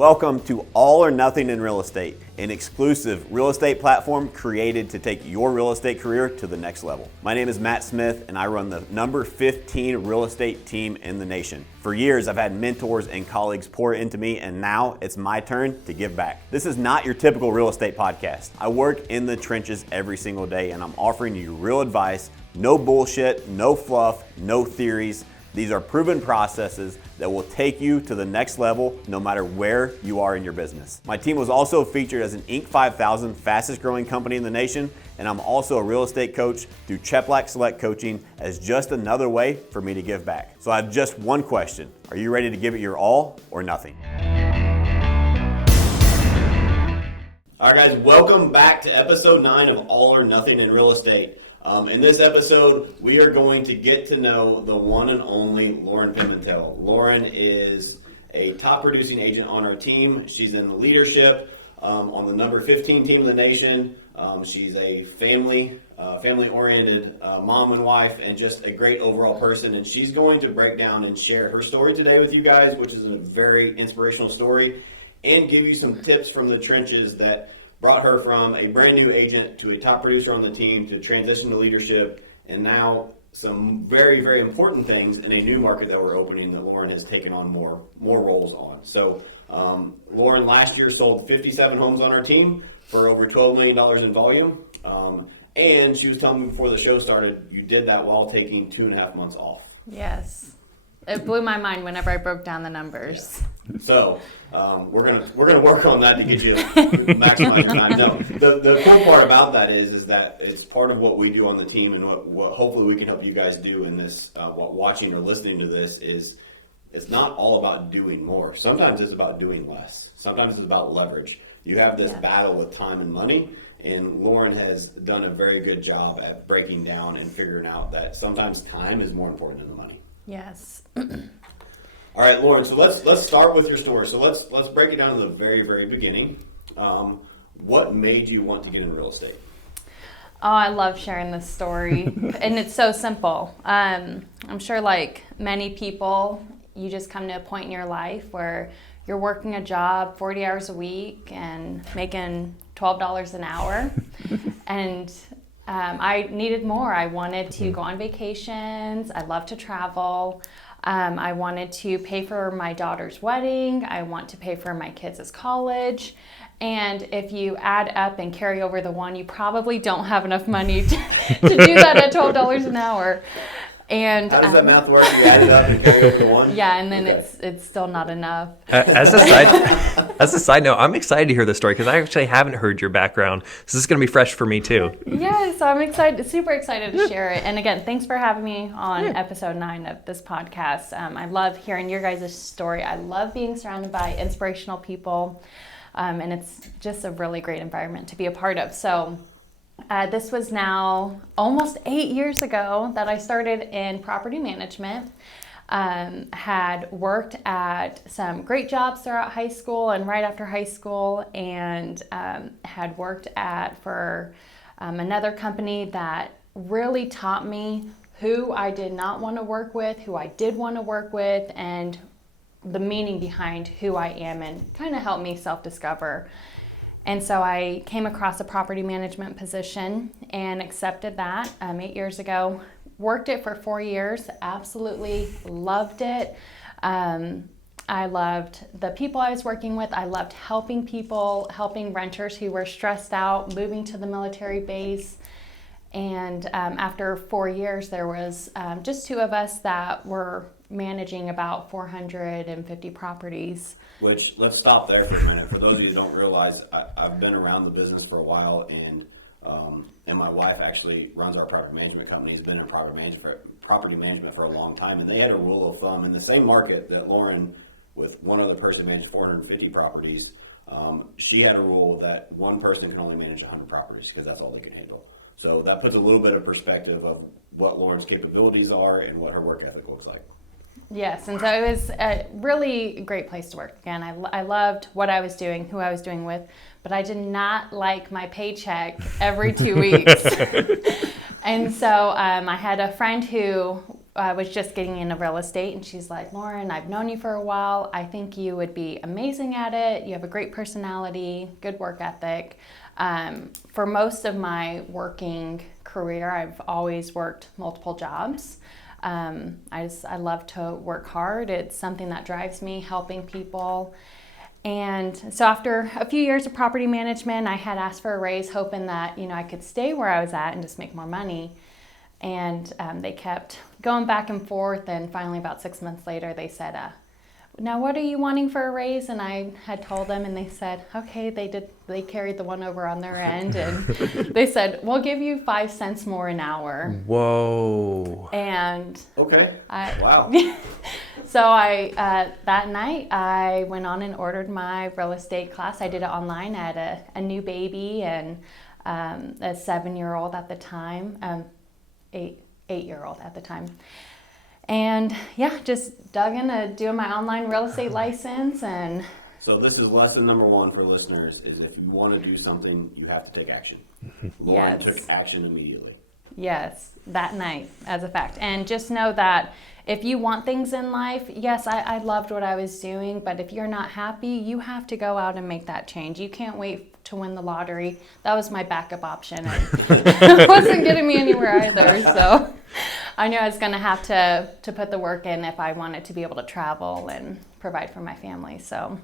Welcome to All or Nothing in Real Estate, an exclusive real estate platform created to take your real estate career to the next level. My name is Matt Smith and I run the number 15 real estate team in the nation. For years, I've had mentors and colleagues pour into me, and now it's my turn to give back. This is not your typical real estate podcast. I work in the trenches every single day and I'm offering you real advice, no bullshit, no fluff, no theories. These are proven processes that will take you to the next level no matter where you are in your business. My team was also featured as an Inc. 5000 fastest growing company in the nation, and I'm also a real estate coach through Cheplack Select Coaching as just another way for me to give back. So I have just one question. Are you ready to give it your all or nothing? All right, guys, welcome back to episode 9 of All or Nothing in Real Estate. In this episode, we are going to get to know the one and only Lauren Pimentel. Lauren is a top producing agent on our team. She's in leadership on the number 15 team in the nation. She's a family-oriented mom and wife, and just a great overall person. And she's going to break down and share her story today with you guys, which is a very inspirational story, and give you some tips from the trenches that brought her from a brand new agent to a top producer on the team to transition to leadership, and now some very, very important things in a new market that we're opening that Lauren has taken on more roles on. So Lauren last year sold 57 homes on our team for over $12 million in volume. And she was telling me before the show started, you did that while taking 2.5 months off. Yes. It blew my mind whenever I broke down the numbers. Yeah. So we're gonna work on that to get you maximizing time. No, the cool part about that is that it's part of what we do on the team, and what hopefully we can help you guys do in this. Watching or listening to this is, it's not all about doing more. Sometimes it's about doing less. Sometimes it's about leverage. You have this battle with time and money, and Lauren has done a very good job at breaking down and figuring out that sometimes time is more important than the money. Yes. All right, Lauren, so let's start with your story. So let's break it down to the very, very beginning. What made you want to get in real estate? Oh, I love sharing this story. And it's so simple. I'm sure like many people, you just come to a point in your life where you're working a job 40 hours a week and making $12 an hour. And I needed more. I wanted to go on vacations. I love to travel. I wanted to pay for my daughter's wedding. I want to pay for my kids' college. And if you add up and carry over the one, you probably don't have enough money to do that at $12 an hour. And how does that math work? You add it up and carry over the one? Yeah, and then it's still not enough. As a side note, I'm excited to hear this story because I actually haven't heard your background. So this is going to be fresh for me too. Yeah, so I'm excited, super excited to share it. And again, thanks for having me on episode 9 of this podcast. I love hearing your guys' story. I love being surrounded by inspirational people, and it's just a really great environment to be a part of. So this was now almost 8 years ago that I started in property management. Had worked at some great jobs throughout high school and right after high school, and had worked for another company that really taught me who I did not want to work with, who I did want to work with, and the meaning behind who I am, and kind of helped me self-discover. And so I came across a property management position and accepted that 8 years ago. Worked it for 4 years, absolutely loved it. I loved the people I was working with. I loved helping people, helping renters who were stressed out, moving to the military base. And after 4 years, there was just 2 of us that were managing about 450 properties. Which, let's stop there for a minute. For those of you who don't realize, I've been around the business for a while, and my wife actually runs our property management company. Has been in property management for a long time, and they had a rule of thumb in the same market that Lauren, with one other person, managed 450 properties. She had a rule that one person can only manage 100 properties because that's all they can handle. So that puts a little bit of perspective of what Lauren's capabilities are and what her work ethic looks like. Yes, and so it was a really great place to work. Again, I loved what I was doing, who I was doing with, but I did not like my paycheck every 2 weeks. And so I had a friend who was just getting into real estate, and she's like, Lauren, I've known you for a while. I think you would be amazing at it. You have a great personality, good work ethic. For most of my working career, I've always worked multiple jobs. I love to work hard. It's something that drives me, helping people. And so after a few years of property management, I had asked for a raise, hoping that, I could stay where I was at and just make more money. And they kept going back and forth. And finally, about 6 months later, they said, now what are you wanting for a raise? And I had told them, and they said, okay, they carried the one over on their end. And they said, we'll give you 5 cents more an hour. Whoa. And Okay. Wow. So that night, I went on and ordered my real estate class. I did it online. I had a new baby and a 7-year-old at the time, 8-year-old at the time. And yeah, just dug into doing my online real estate license. And So this is lesson number 1 for listeners, is if you want to do something, you have to take action. Lauren took action immediately. Yes, that night, as a fact. And just know that if you want things in life, yes, I loved what I was doing, but if you're not happy, you have to go out and make that change. You can't wait to win the lottery. That was my backup option. It wasn't getting me anywhere either, so I knew I was going to have to put the work in if I wanted to be able to travel and provide for my family. So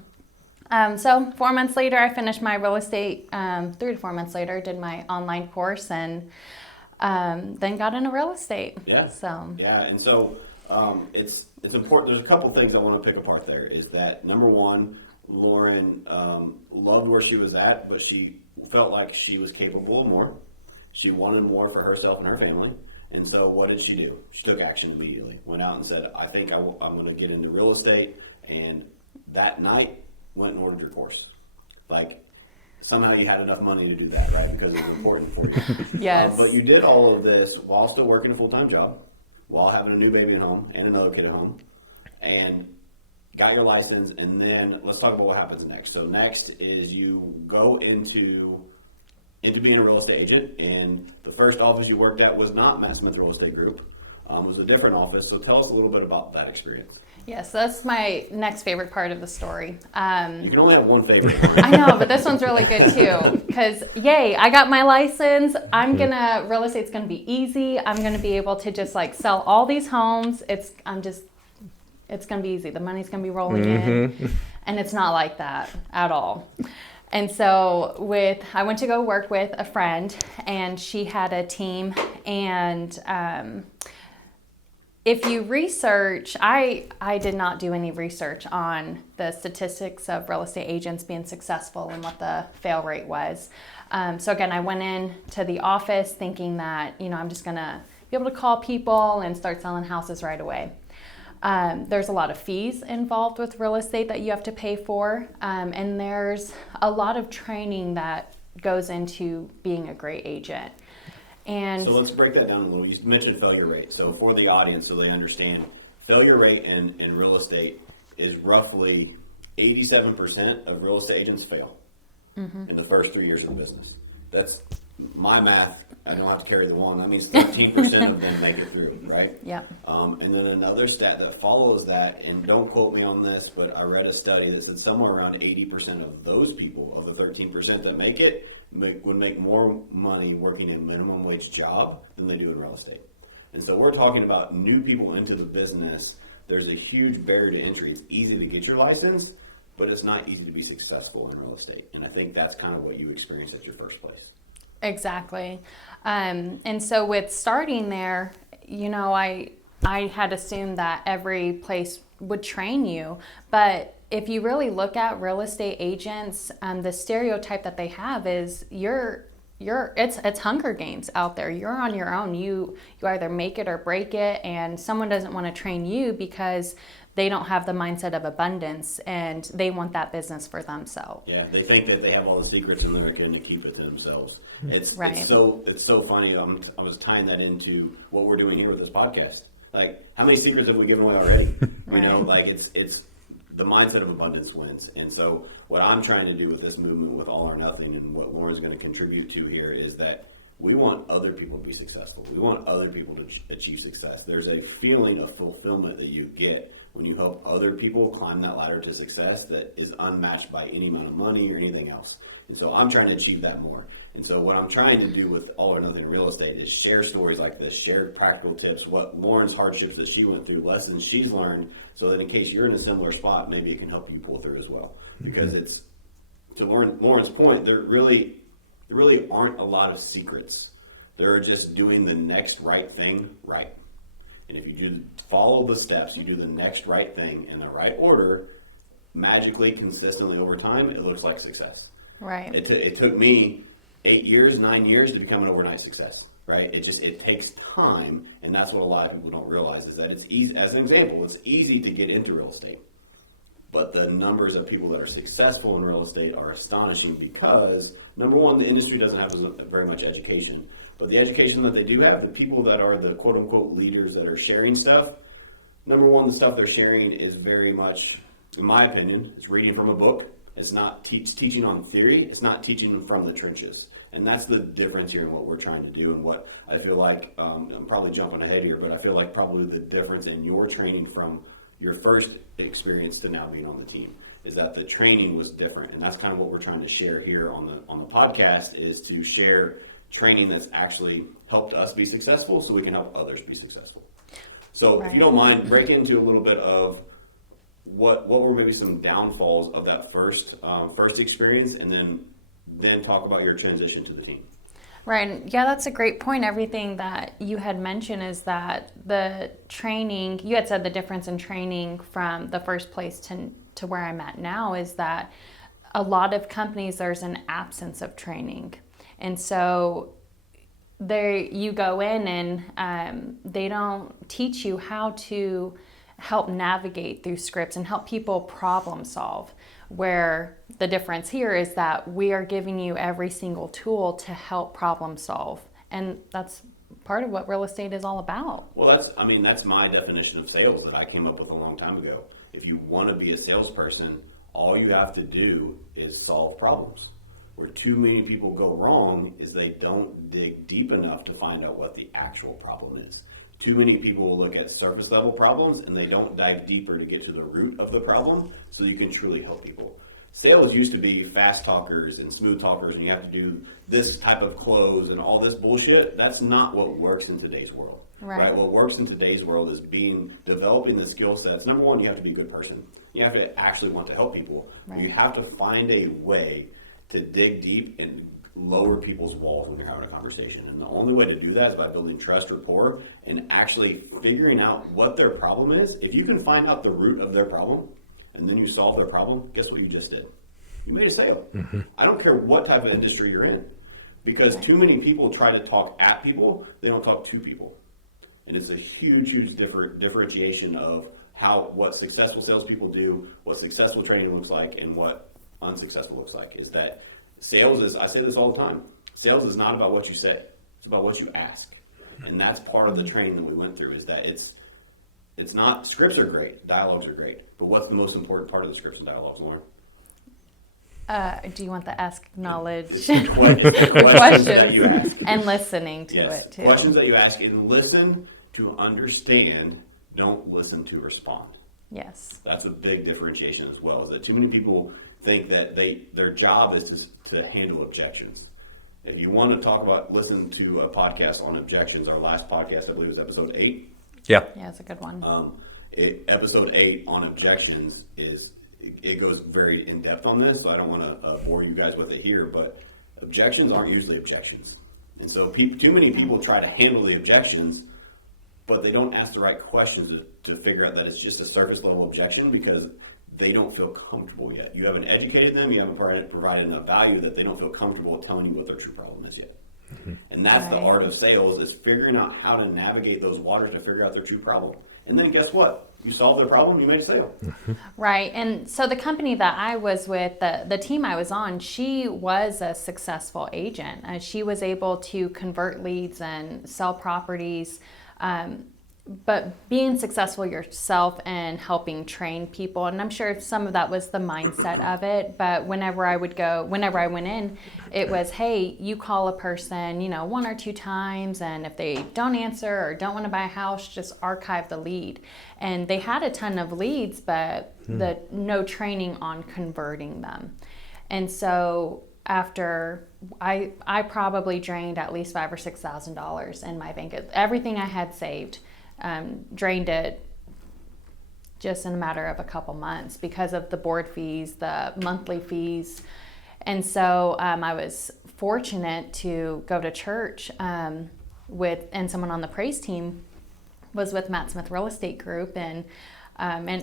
4 months later, I finished my real estate. 3 to 4 months later, did my online course, and then got into real estate. Yeah. And so it's important. There's a couple things I want to pick apart there. Is that number 1, Lauren loved where she was at, but she felt like she was capable of more. She wanted more for herself and her family. And so what did she do? She took action immediately. Went out and said, I think I'm going to get into real estate. And that night, went and ordered your course. Like, somehow you had enough money to do that, right? Because it's important for you. Yes. But you did all of this while still working a full-time job, while having a new baby at home and another kid at home, and got your license. And then let's talk about what happens next. So next is you go into being a real estate agent, and the first office you worked at was not Matt Smith Real Estate Group. It was a different office. So tell us a little bit about that experience. Yes, that's my next favorite part of the story. You can only have one favorite. I know, but this one's really good too. Because yay, I got my license. Real estate's gonna be easy. I'm gonna be able to just like sell all these homes. It's gonna be easy. The money's gonna be rolling in, and it's not like that at all. And so I went to go work with a friend, and she had a team, and if you research, I did not do any research on the statistics of real estate agents being successful and what the fail rate was. So again, I went into the office thinking that, I'm just gonna be able to call people and start selling houses right away. There's a lot of fees involved with real estate that you have to pay for, and there's a lot of training that goes into being a great agent. And so let's break that down a little. You mentioned failure rate. So for the audience, so they understand, failure rate in real estate is roughly 87% of real estate agents fail in the first 3 years of the business. That's my math. I don't have to carry the one. That means 13% of them make it through, right? Yeah. And then another stat that follows that, and don't quote me on this, but I read a study that said somewhere around 80% of those people, of the 13% that make it, would make more money working a minimum wage job than they do in real estate. And so we're talking about new people into the business. There's a huge barrier to entry. It's easy to get your license, but it's not easy to be successful in real estate. And I think that's kind of what you experienced at your first place. Exactly. And so with starting there, I had assumed that every place would train you, but if you really look at real estate agents, the stereotype that they have is it's Hunger Games out there. You're on your own. You either make it or break it, and someone doesn't want to train you because they don't have the mindset of abundance and they want that business for themselves. Yeah, they think that they have all the secrets and they're going to keep it to themselves. It's so funny. I was tying that into what we're doing here with this podcast. Like, how many secrets have we given away already? Right. It's the mindset of abundance wins. And so what I'm trying to do with this movement with All or Nothing, and what Lauren's going to contribute to here, is that we want other people to be successful. We want other people to achieve success. There's a feeling of fulfillment that you get when you help other people climb that ladder to success that is unmatched by any amount of money or anything else. And so I'm trying to achieve that more. And so what I'm trying to do with All or Nothing Real Estate is share stories like this, share practical tips, what Lauren's hardships that she went through, lessons she's learned, so that in case you're in a similar spot, maybe it can help you pull through as well. Because it's, to Lauren's point, there really aren't a lot of secrets. They're just doing the next right thing right. And if you follow the steps, you do the next right thing in the right order, magically, consistently over time, it looks like success. Right. It took me 9 years to become an overnight success, right? It takes time, and that's what a lot of people don't realize is that it's easy. As an example, it's easy to get into real estate, but the numbers of people that are successful in real estate are astonishing because, number one, the industry doesn't have very much education. But the education that they do have, the people that are the quote-unquote leaders that are sharing stuff, number one, the stuff they're sharing is very much, in my opinion, it's reading from a book. It's not teaching on theory. It's not teaching from the trenches. And that's the difference here in what we're trying to do and what I feel like, I'm probably jumping ahead here, but I feel like probably the difference in your training from your first experience to now being on the team is that the training was different. And that's kind of what we're trying to share here on the podcast is to share training that's actually helped us be successful so we can help others be successful. So if you don't mind, break into a little bit of what were maybe some downfalls of that first experience, and then talk about your transition to the team. Right. Yeah, that's a great point. Everything that you had mentioned is that the training, you had said the difference in training from the first place to where I'm at now is that a lot of companies, there's an absence of training. And so there you go in and they don't teach you how to help navigate through scripts and help people problem solve. Where the difference here is that we are giving you every single tool to help problem solve. And that's part of what real estate is all about. Well, that's my definition of sales that I came up with a long time ago. If you want to be a salesperson, all you have to do is solve problems. Where too many people go wrong is they don't dig deep enough to find out what the actual problem is. Too many people will look at surface level problems and they don't dive deeper to get to the root of the problem so you can truly help people. Sales used to be fast talkers and smooth talkers and you have to do this type of close and all this bullshit. That's not what works in today's world. Right? What works in today's world is developing the skill sets. Number one, you have to be a good person. You have to actually want to help people. Right. You have to find a way to dig deep and lower people's walls when you're having a conversation. And the only way to do that is by building trust, rapport, and actually figuring out what their problem is. If you can find out the root of their problem and then you solve their problem, guess what you just did? You made a sale. Mm-hmm. I don't care what type of industry you're in. Because too many people try to talk at people, they don't talk to people. And it's a huge, huge differentiation of what successful salespeople do, what successful training looks like, and what unsuccessful looks like. Is that sales is, I say this all the time, sales is not about what you say, it's about what you ask. And that's part of the training that we went through, is that it's not, scripts are great, dialogues are great, but what's the most important part of the scripts and dialogues, Lauren? Do you want the ask knowledge? Questions that you ask. And listening to it too. Questions that you ask and listen to understand, don't listen to respond. Yes. That's a big differentiation as well, is that too many people think that their job is to handle objections. If you want to listen to a podcast on objections, our last podcast, I believe, was episode 8. Yeah. Yeah, it's a good one. Episode 8 on objections it goes very in depth on this, so I don't want to bore you guys with it here, but objections aren't usually objections. And so too many people try to handle the objections, but they don't ask the right questions to figure out that it's just a surface level objection because they don't feel comfortable yet. You haven't educated them, you haven't provided enough value that they don't feel comfortable telling you what their true problem is yet. Mm-hmm. And that's the art of sales, is figuring out how to navigate those waters to figure out their true problem. And then guess what? You solve their problem, you made a sale. Right. And so the company that I was with, the team I was on, she was a successful agent. She was able to convert leads and sell properties but being successful yourself and helping train people, and I'm sure some of that was the mindset of it, but whenever I went in, it was, hey, you call a person, 1 or 2 times, and if they don't answer or don't want to buy a house, just archive the lead. And they had a ton of leads, but no training on converting them. And so after I probably drained at least $5,000 or $6,000 in my bank, everything I had saved. Drained it just in a matter of a couple months because of the board fees, the monthly fees. And so I was fortunate to go to church and someone on the praise team was with Matt Smith Real Estate Group. And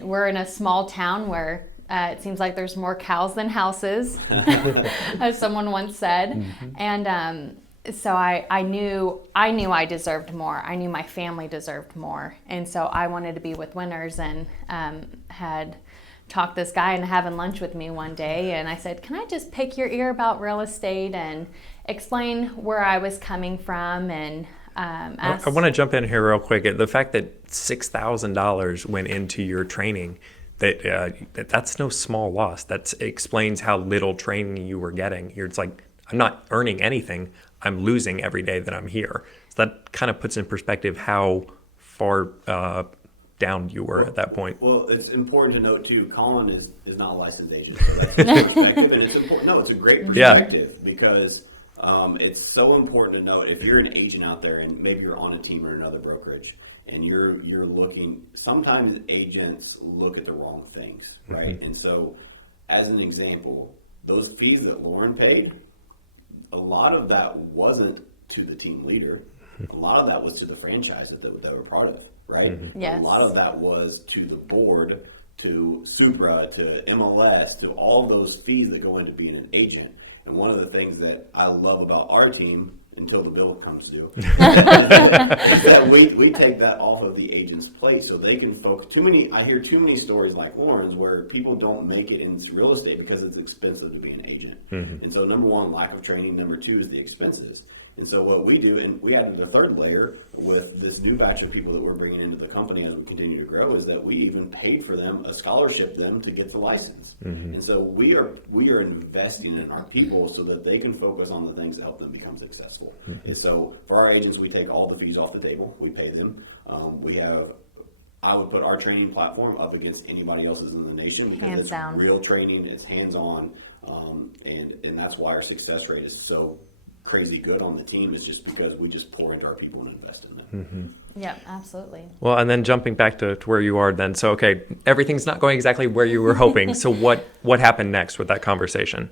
we're in a small town where it seems like there's more cows than houses, as someone once said. Mm-hmm. And so I knew I deserved more. I knew my family deserved more. And so I wanted to be with winners, and had talked this guy into having lunch with me one day. And I said, can I just pick your ear about real estate and explain where I was coming from? And ask. I want to jump in here real quick. The fact that $6,000 went into your training, that's no small loss. That explains how little training you were getting. It's like, I'm not earning anything. I'm losing every day that I'm here. So that kind of puts in perspective how far down you were at that point. Well, it's important to note too, Colin is not a licensed agent. So that's his perspective, and it's important. No, it's a great perspective because it's so important to note if you're an agent out there and maybe you're on a team or another brokerage and you're looking. Sometimes agents look at the wrong things, right? Mm-hmm. And so, as an example, those fees that Lauren paid, a lot of that wasn't to the team leader. A lot of that was to the franchise that they were part of, right? Mm-hmm. Yes. A lot of that was to the board, to Supra, to MLS, to all those fees that go into being an agent. And one of the things that I love about our team, until the bill comes due, is that we take that off of the agent's plate so they can focus. I hear too many stories like Lauren's where people don't make it into real estate because it's expensive to be an agent. Mm-hmm. And so number one, lack of training. Number two is the expenses. And so what we do, and we added a third layer with this new batch of people that we're bringing into the company as we continue to grow, is that we even paid for them, a scholarship them to get the license. Mm-hmm. And so we are investing in our people so that they can focus on the things that help them become successful. Mm-hmm. And so for our agents, we take all the fees off the table. We pay them. I would put our training platform up against anybody else's in the nation because hands it's down. Real training, it's hands-on, and that's why our success rate is so crazy good on the team, is just because we just pour into our people and invest in them. Mm-hmm. Yeah, absolutely. Well, and then jumping back to where you are then. So, okay, everything's not going exactly where you were hoping. So what happened next with that conversation?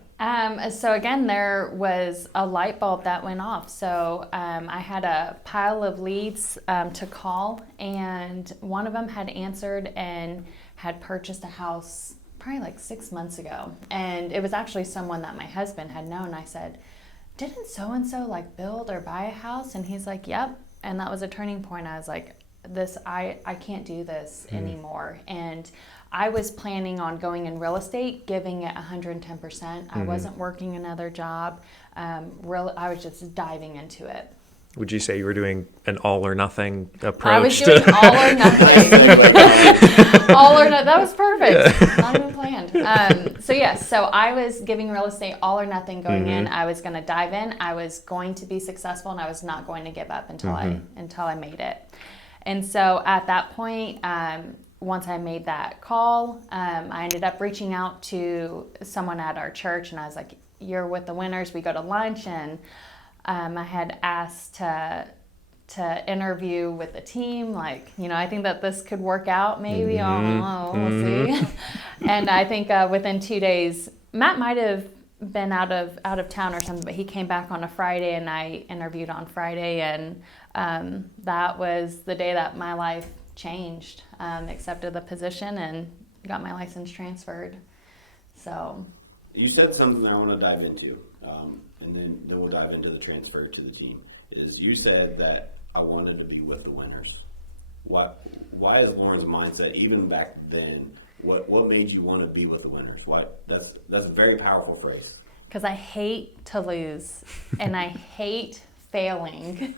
So again, there was a light bulb that went off. So I had a pile of leads to call, and one of them had answered and had purchased a house probably like 6 months ago. And it was actually someone that my husband had known. I said, didn't so-and-so like build or buy a house? And he's like, yep. And that was a turning point. I was like, I can't do this anymore. And I was planning on going in real estate, giving it 110%. I wasn't working another job. I was just diving into it. Would you say you were doing an all or nothing approach? I was doing all or nothing. All or nothing. That was perfect. Not even planned. So I was giving real estate all or nothing going in. I was going to dive in. I was going to be successful, and I was not going to give up until I made it. And so at that point, once I made that call, I ended up reaching out to someone at our church, and I was like, "You're with the winners. We go to lunch." And I had asked to interview with the team, I think that this could work out maybe. We'll see. And I think within 2 days, Matt might have been out of town or something, but he came back on a Friday, and I interviewed on Friday, and that was the day that my life changed. Accepted the position and got my license transferred. So you said something that I want to dive into, and then we'll dive into the transfer to the team. Is you said that I wanted to be with the winners. Why is Lauren's mindset, even back then, what made you want to be with the winners? Why? That's a very powerful phrase. Because I hate to lose, and I hate failing.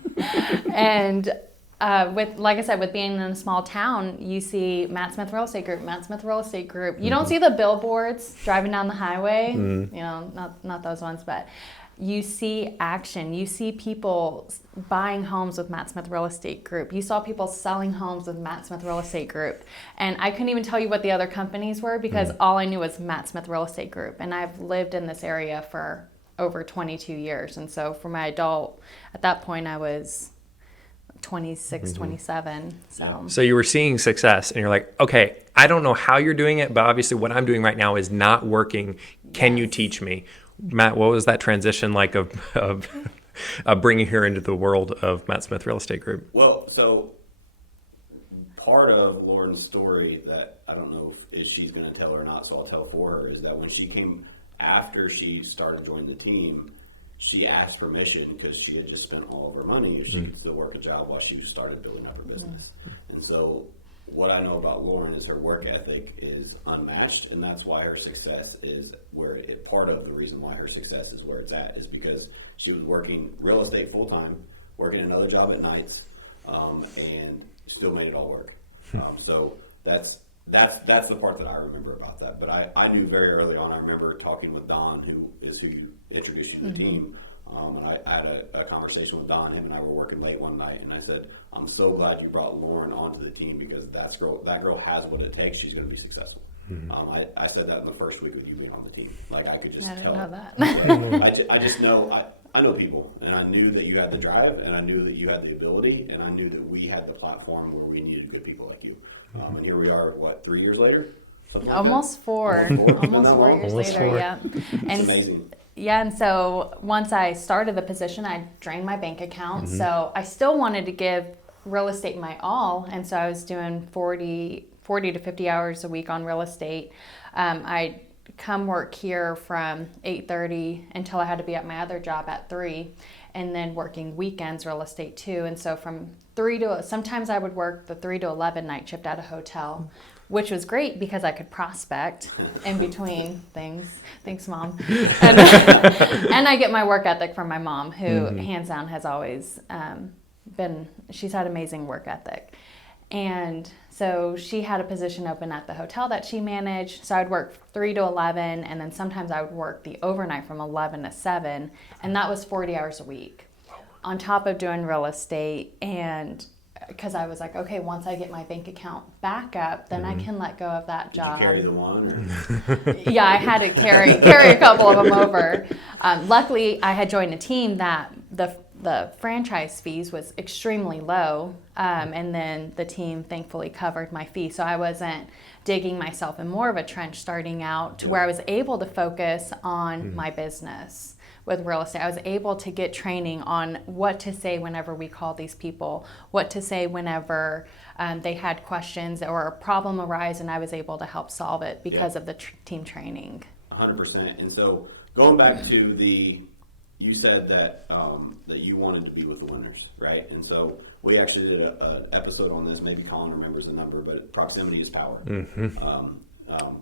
And like I said, with being in a small town, you see Matt Smith Real Estate Group, Matt Smith Real Estate Group. You don't see the billboards driving down the highway, you know, not those ones, but you see action. You see people buying homes with Matt Smith Real Estate Group. You saw people selling homes with Matt Smith Real Estate Group. And I couldn't even tell you what the other companies were because all I knew was Matt Smith Real Estate Group. And I've lived in this area for over 22 years. And so for my adult, at that point I was 26, 27. So you were seeing success and you're like, okay, I don't know how you're doing it, but obviously what I'm doing right now is not working. Can you teach me? Matt, what was that transition like of bringing her into the world of Matt Smith Real Estate Group? Well, so part of Lauren's story that I don't know if she's going to tell or not, so I'll tell for her, is that when she came after she started joining the team, she asked permission because she had just spent all of her money if she could still work a job while she started building up her business. And so what I know about Lauren is her work ethic is unmatched, and that's why her success is part of the reason why her success is where it's at is because she was working real estate full time, working another job at nights, and still made it all work. So that's the part that I remember about that. But I knew very early on. I remember talking with Don, who introduced you to the team. And I had a conversation with Don. Him and I were working late one night, and I said, "I'm so glad you brought Lauren onto the team because that girl has what it takes. She's going to be successful." I said that in the first week of you being on the team. Like I could just tell. I didn't know that. I just know. I know people, and I knew that you had the drive, and I knew that you had the ability, and I knew that we had the platform where we needed good people like you. And here we are, 3 years later? Almost four. Almost 4 years later, yeah. It's amazing. Yeah, and so once I started the position, I drained my bank account. So I still wanted to give real estate my all, and so I was doing 40 to 50 hours a week on real estate. I'd come work here from 8:30 until I had to be at my other job at 3, and then working weekends real estate too. And so from 3 to, sometimes I would work the 3 to 11 night shift at a hotel, which was great because I could prospect in between things. Thanks, Mom. And I get my work ethic from my mom, who hands down has always she's had amazing work ethic. And so she had a position open at the hotel that she managed. So I'd work 3 to 11, and then sometimes I would work the overnight from 11 to 7, and that was 40 hours a week on top of doing real estate. And because I was like, okay, once I get my bank account back up, then I can let go of that job. Did you carry the one? Yeah, I had to carry a couple of them over. Luckily, I had joined a team that the franchise fees was extremely low, and then the team thankfully covered my fee. So I wasn't digging myself in more of a trench starting out to where I was able to focus on my business with real estate. I was able to get training on what to say whenever we called these people, what to say whenever they had questions or a problem arise, and I was able to help solve it because of the team training. 100%. And so going back to you said that that you wanted to be with the winners, right? And so we actually did an episode on this. Maybe Colin remembers the number, but proximity is power.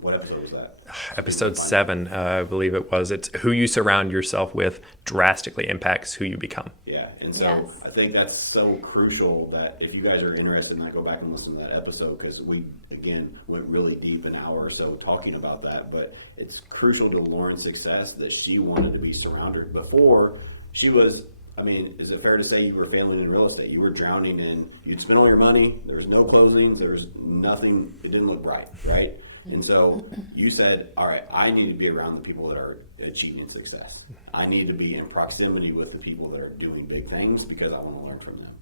What episode was that? Episode 7, I believe it was. It's who you surround yourself with drastically impacts who you become. Yeah, and so I think that's so crucial that if you guys are interested in that, go back and listen to that episode because we, again, went really deep an hour or so talking about that. But it's crucial to Lauren's success that she wanted to be surrounded. Before, she was, I mean, is it fair to say you were failing in real estate? You were drowning in, you'd spend all your money, there was no closings, there was nothing, it didn't look bright, right? And so you said, all right, I need to be around the people that are achieving success. I need to be in proximity with the people that are doing big things because I want to learn from them.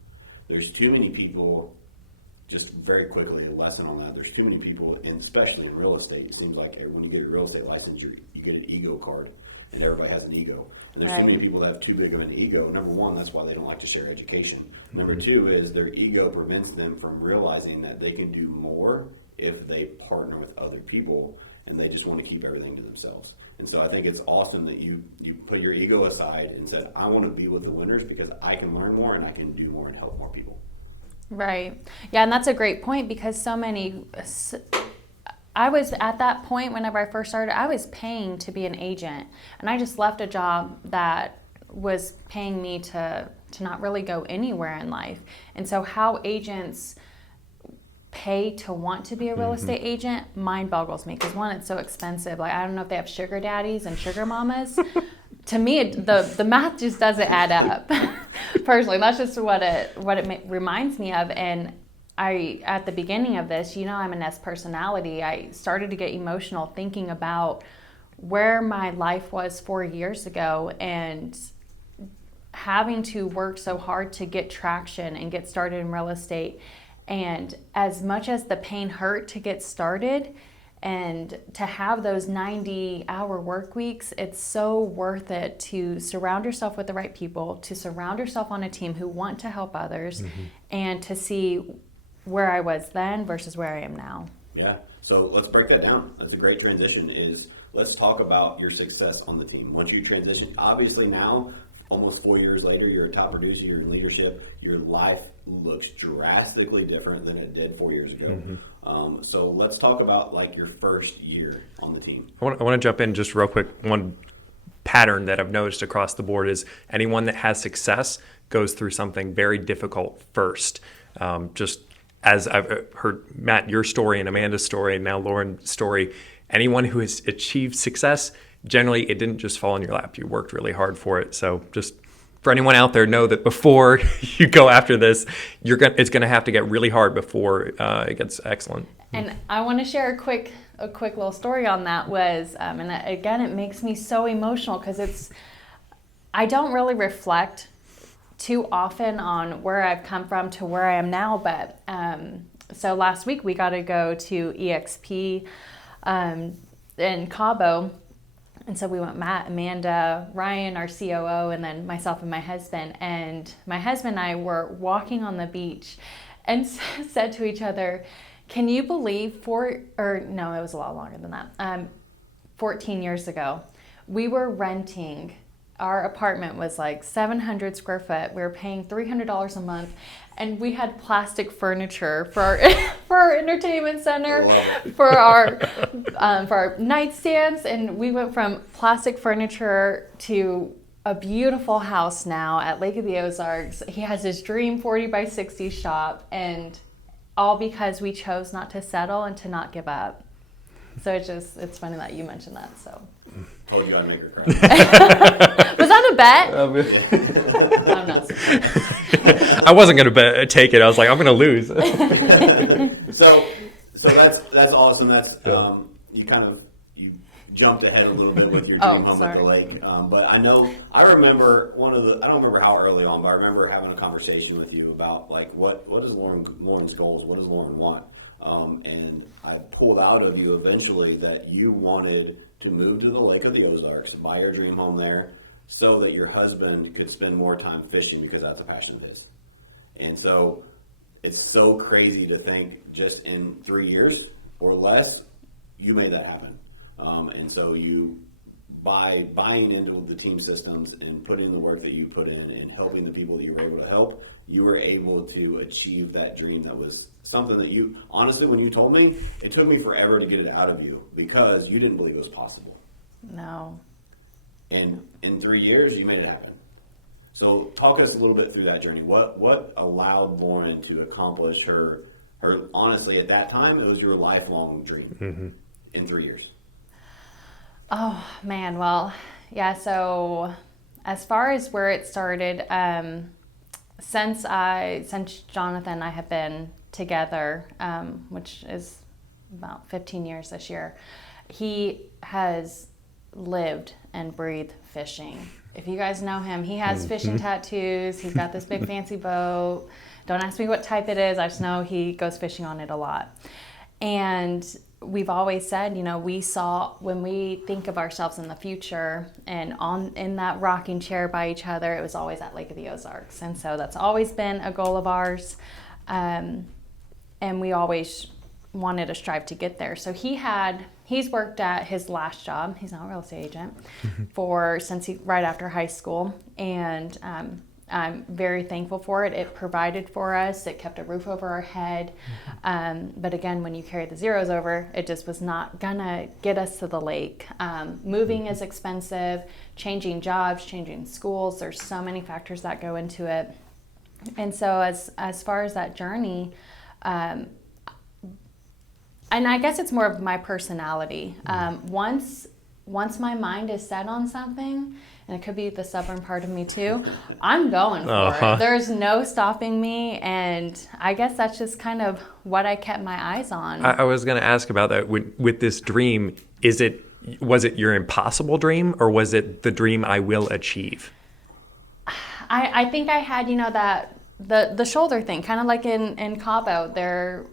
There's too many people, just very quickly, a lesson on that, there's too many people, and especially in real estate, it seems like when you get a real estate license, you get an ego card, and everybody has an ego. And there's too many people that have too big of an ego. Number one, that's why they don't like to share education. Number two is their ego prevents them from realizing that they can do more if they partner with other people, and they just want to keep everything to themselves. And so I think it's awesome that you put your ego aside and said, I want to be with the winners because I can learn more and I can do more and help more people. Right. Yeah, and that's a great point because I was at that point whenever I first started, I was paying to be an agent, and I just left a job that was paying me to not really go anywhere in life. And so how agents pay to want to be a real estate agent mind boggles me, because one, it's so expensive. Like, I don't know if they have sugar daddies and sugar mamas. To me, the math just doesn't add up. Personally, that's just what it reminds me of. And I, at the beginning of this, I'm an S personality. I started to get emotional thinking about where my life was 4 years ago, and having to work so hard to get traction and get started in real estate. And as much as the pain hurt to get started and to have those 90-hour work weeks, it's so worth it to surround yourself with the right people, to surround yourself on a team who want to help others, and to see where I was then versus where I am now. Yeah, so let's break that down. That's a great transition. Let's talk about your success on the team. Once you transition, obviously now, almost 4 years later, you're a top producer, you're in leadership, your life looks drastically different than it did 4 years ago. So let's talk about like your first year on the team. I want to jump in just real quick. One pattern that I've noticed across the board is anyone that has success goes through something very difficult first. Just as I've heard Matt, your story, and Amanda's story, and now Lauren's story, anyone who has achieved success, generally it didn't just fall in your lap. You worked really hard for it. So just for anyone out there, know that before you go after this, it's going to have to get really hard before it gets excellent. And I want to share a quick little story on that. And again, it makes me so emotional, because I don't really reflect too often on where I've come from to where I am now. But so last week we got to go to EXP in Cabo. And so we went, Matt, Amanda, Ryan, our COO, and then myself and my husband. And my husband and I were walking on the beach and said to each other, can you believe it was a lot longer than that. 14 years ago, we were renting. Our apartment was like 700 square foot. We were paying $300 a month. And we had plastic furniture for our entertainment center, for our nightstands, and we went from plastic furniture to a beautiful house now at Lake of the Ozarks. He has his dream 40 by 60 shop, and all because we chose not to settle and to not give up. So it's funny that you mentioned that. So told you I'd make her cry. Was that a bet? I'm not surprised. I wasn't going to take it. I was like, I'm going to lose. So that's awesome. That's you jumped ahead a little bit with your dream home at the lake. But I remember I don't remember how early on, but I remember having a conversation with you about like what is Lauren's goals? What does Lauren want? And I pulled out of you eventually that you wanted to move to the Lake of the Ozarks, buy your dream home there, so that your husband could spend more time fishing, because that's a passion of his. And so it's so crazy to think just in 3 years or less, you made that happen. And so you, by buying into the team systems and putting in the work that you put in and helping the people that you were able to help, you were able to achieve that dream. That was something that you, honestly, when you told me, it took me forever to get it out of you, because you didn't believe it was possible. No. And in 3 years, you made it happen. So talk us a little bit through that journey. What allowed Lauren to accomplish her honestly, at that time, it was your lifelong dream in 3 years? Oh, man. Well, yeah, so as far as where it started, since Jonathan and I have been together, which is about 15 years this year, he has lived and breathed fishing. If you guys know him, he has fishing tattoos. He's got this big fancy boat. Don't ask me what type it is. I just know he goes fishing on it a lot. And we've always said, when we think of ourselves in the future and in that rocking chair by each other, it was always at Lake of the Ozarks. And so that's always been a goal of ours. And we always wanted to strive to get there. So he's worked at his last job. He's not a real estate agent right after high school. And I'm very thankful for it. It provided for us. It kept a roof over our head. But again, when you carry the zeros over, it just was not gonna get us to the lake. Moving is expensive, changing jobs, changing schools. There's so many factors that go into it. And so as far as that journey, and I guess it's more of my personality. Once my mind is set on something, and it could be the stubborn part of me too, I'm going for it. There's no stopping me, and I guess that's just kind of what I kept my eyes on. I was going to ask about that with this dream. Was it your impossible dream, or was it the dream I will achieve? I think I had, that the shoulder thing, kind of like in Cabo, there,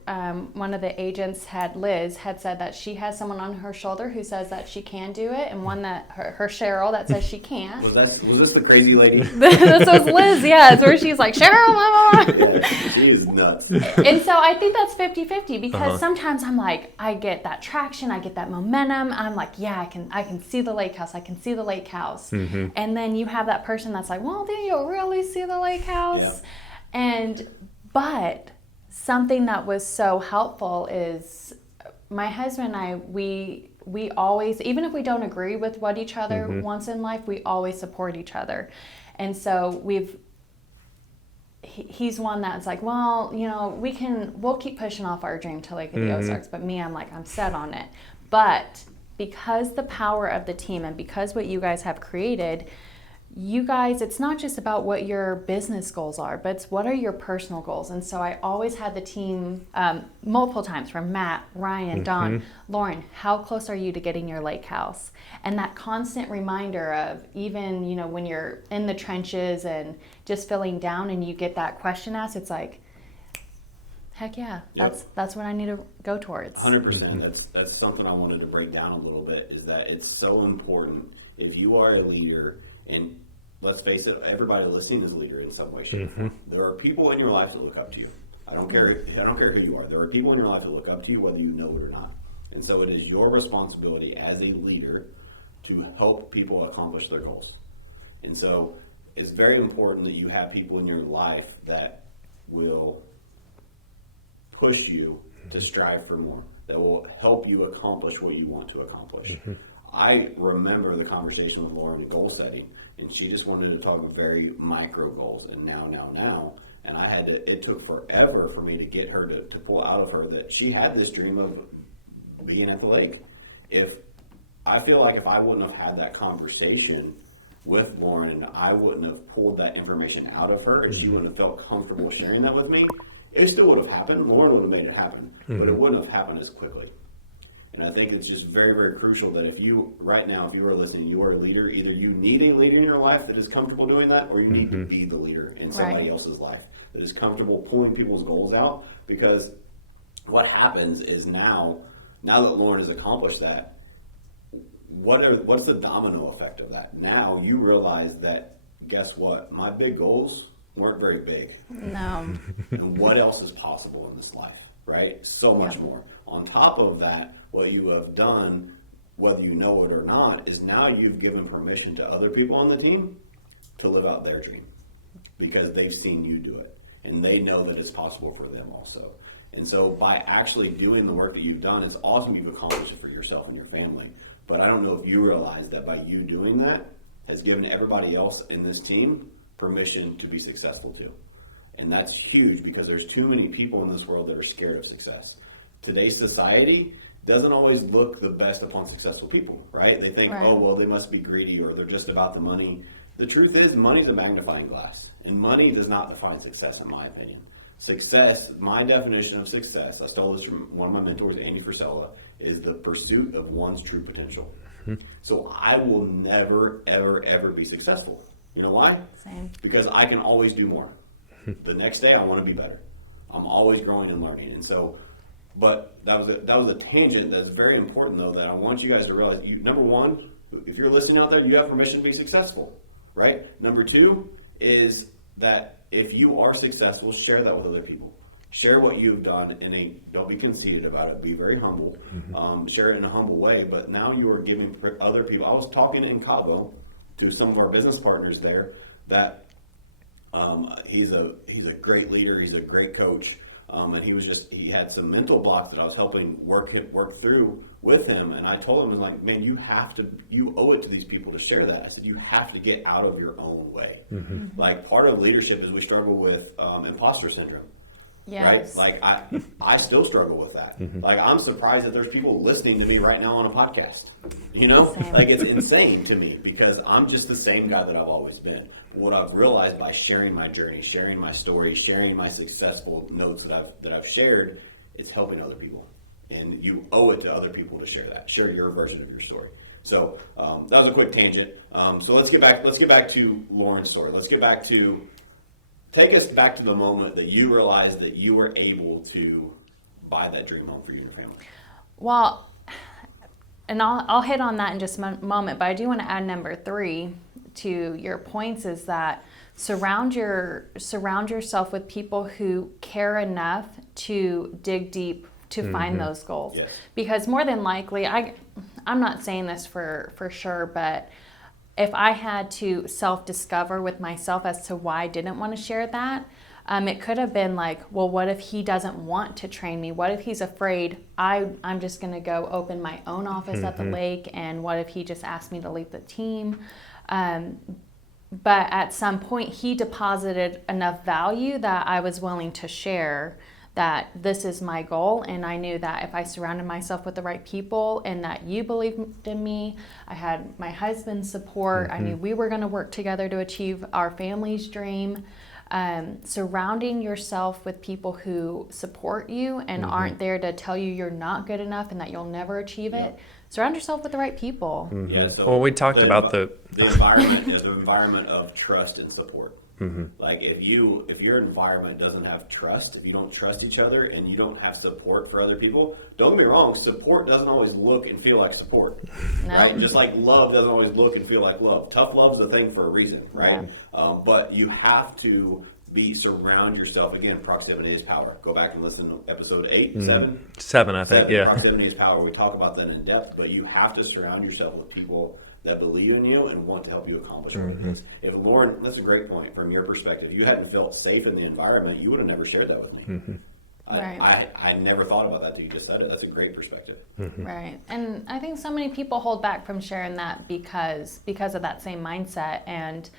one of the agents Liz had said that she has someone on her shoulder who says that she can do it, and one that her Cheryl that says she can't. Was this the crazy lady? This was Liz, yeah. It's where she's like, Cheryl, blah, blah, blah. Yeah, she is nuts. And so I think that's 50-50 because sometimes I'm like, I get that traction, I get that momentum. I'm like, yeah, I can see the lake house. I can see the lake house. Mm-hmm. And then you have that person that's like, well, do you really see the lake house? Yeah. But something that was so helpful is my husband and I, we always, even if we don't agree with what each other wants in life, we always support each other. And so he's one that's like, well, we'll keep pushing off our dream to Lake of the Ozarks. But me, I'm like, I'm set on it. But because the power of the team and because what you guys have created, you guys, it's not just about what your business goals are, but it's what are your personal goals. And so I always had the team multiple times from Matt, Ryan, Don, Lauren, how close are you to getting your lake house? And that constant reminder of even, when you're in the trenches and just feeling down and you get that question asked, it's like, heck yeah, that's what I need to go towards. 100%. That's something I wanted to break down a little bit, is that it's so important if you are a leader. And let's face it, everybody listening is a leader in some way, shape, or form. There are people in your life that look up to you. I don't care who you are. There are people in your life that look up to you, whether you know it or not. And so it is your responsibility as a leader to help people accomplish their goals. And so it's very important that you have people in your life that will push you to strive for more, that will help you accomplish what you want to accomplish. I remember the conversation with Lauren in goal setting, and she just wanted to talk very micro goals and now. And it took forever for me to get her to pull out of her that she had this dream of being at the lake. I feel like if I wouldn't have had that conversation with Lauren and I wouldn't have pulled that information out of her and she wouldn't have felt comfortable sharing that with me, it still would have happened. Lauren would have made it happen, but it wouldn't have happened as quickly. And I think it's just very, very crucial that if you are listening, you are a leader, either you need a leader in your life that is comfortable doing that, or you need to be the leader in somebody else's life that is comfortable pulling people's goals out. Because what happens is now that Lauren has accomplished that, what's the domino effect of that? Now you realize that, guess what? My big goals weren't very big. No. And what else is possible in this life, right? So much more. On top of that, what you have done, whether you know it or not, is now you've given permission to other people on the team to live out their dream because they've seen you do it and they know that it's possible for them also. And so by actually doing the work that you've done, it's awesome you've accomplished it for yourself and your family. But I don't know if you realize that by you doing that has given everybody else in this team permission to be successful too. And that's huge because there's too many people in this world that are scared of success. Today's society doesn't always look the best upon successful people, right? They think, oh, well, they must be greedy or they're just about the money. The truth is, money's a magnifying glass, and money does not define success, in my opinion. Success, my definition of success, I stole this from one of my mentors, Andy Frisella, is the pursuit of one's true potential. So I will never, ever, ever be successful. You know why? Same. Because I can always do more. The next day, I want to be better. I'm always growing and learning, and so. But that was a tangent that's very important, though, that I want you guys to realize. Number one, if you're listening out there, you have permission to be successful, right? Number two is that if you are successful, share that with other people. Share what you've done don't be conceited about it. Be very humble. Share it in a humble way. But now you are giving other people. I was talking in Cabo to some of our business partners there that He's a great leader. He's a great coach. And he had some mental blocks that I was helping work through with him. And I told him, I was like, man, you owe it to these people to share that. I said, you have to get out of your own way. Mm-hmm. Like, part of leadership is we struggle with imposter syndrome. Yes. Right? Like, I still struggle with that. Mm-hmm. Like, I'm surprised that there's people listening to me right now on a podcast. You know? Same. Like, it's insane to me because I'm just the same guy that I've always been. What I've realized by sharing my journey, sharing my story, sharing my successful notes that I've shared, is helping other people. And you owe it to other people to share that. Share your version of your story. So that was a quick tangent. So let's get back to Lauren's story. Take us back to the moment that you realized that you were able to buy that dream home for you and your family. Well, and I'll hit on that in just a moment, but I do want to add number 3 to your points, is that surround yourself with people who care enough to dig deep to find those goals. Yes. Because more than likely, I'm not saying this for sure, but if I had to self-discover with myself as to why I didn't want to share that, it could have been like, well, what if he doesn't want to train me? What if he's afraid I'm just going to go open my own office at the lake? And what if he just asked me to leave the team? But at some point, he deposited enough value that I was willing to share that this is my goal. And I knew that if I surrounded myself with the right people and that you believed in me, I had my husband's support. I knew we were going to work together to achieve our family's dream. Surrounding yourself with people who support you and aren't there to tell you you're not good enough and that you'll never achieve it. Surround yourself with the right people. Yeah, so Well, we talked about the environment is an environment of trust and support. Mm-hmm. Like, if your environment doesn't have trust, if you don't trust each other and you don't have support for other people, don't get me wrong, support doesn't always look and feel like support. No. Right? Just like love doesn't always look and feel like love. Tough love's the thing for a reason, right? Yeah. But you have to surround yourself. Again, proximity is power. Go back and listen to episode 8, 7, I think. Yeah. Proximity is power. We talk about that in depth, but you have to surround yourself with people that believe in you and want to help you accomplish what it is. If Lauren, that's a great point from your perspective. You hadn't felt safe in the environment, you would have never shared that with me. Right. I never thought about that till you just said it. That's a great perspective. Right. And I think so many people hold back from sharing that because of that same mindset. And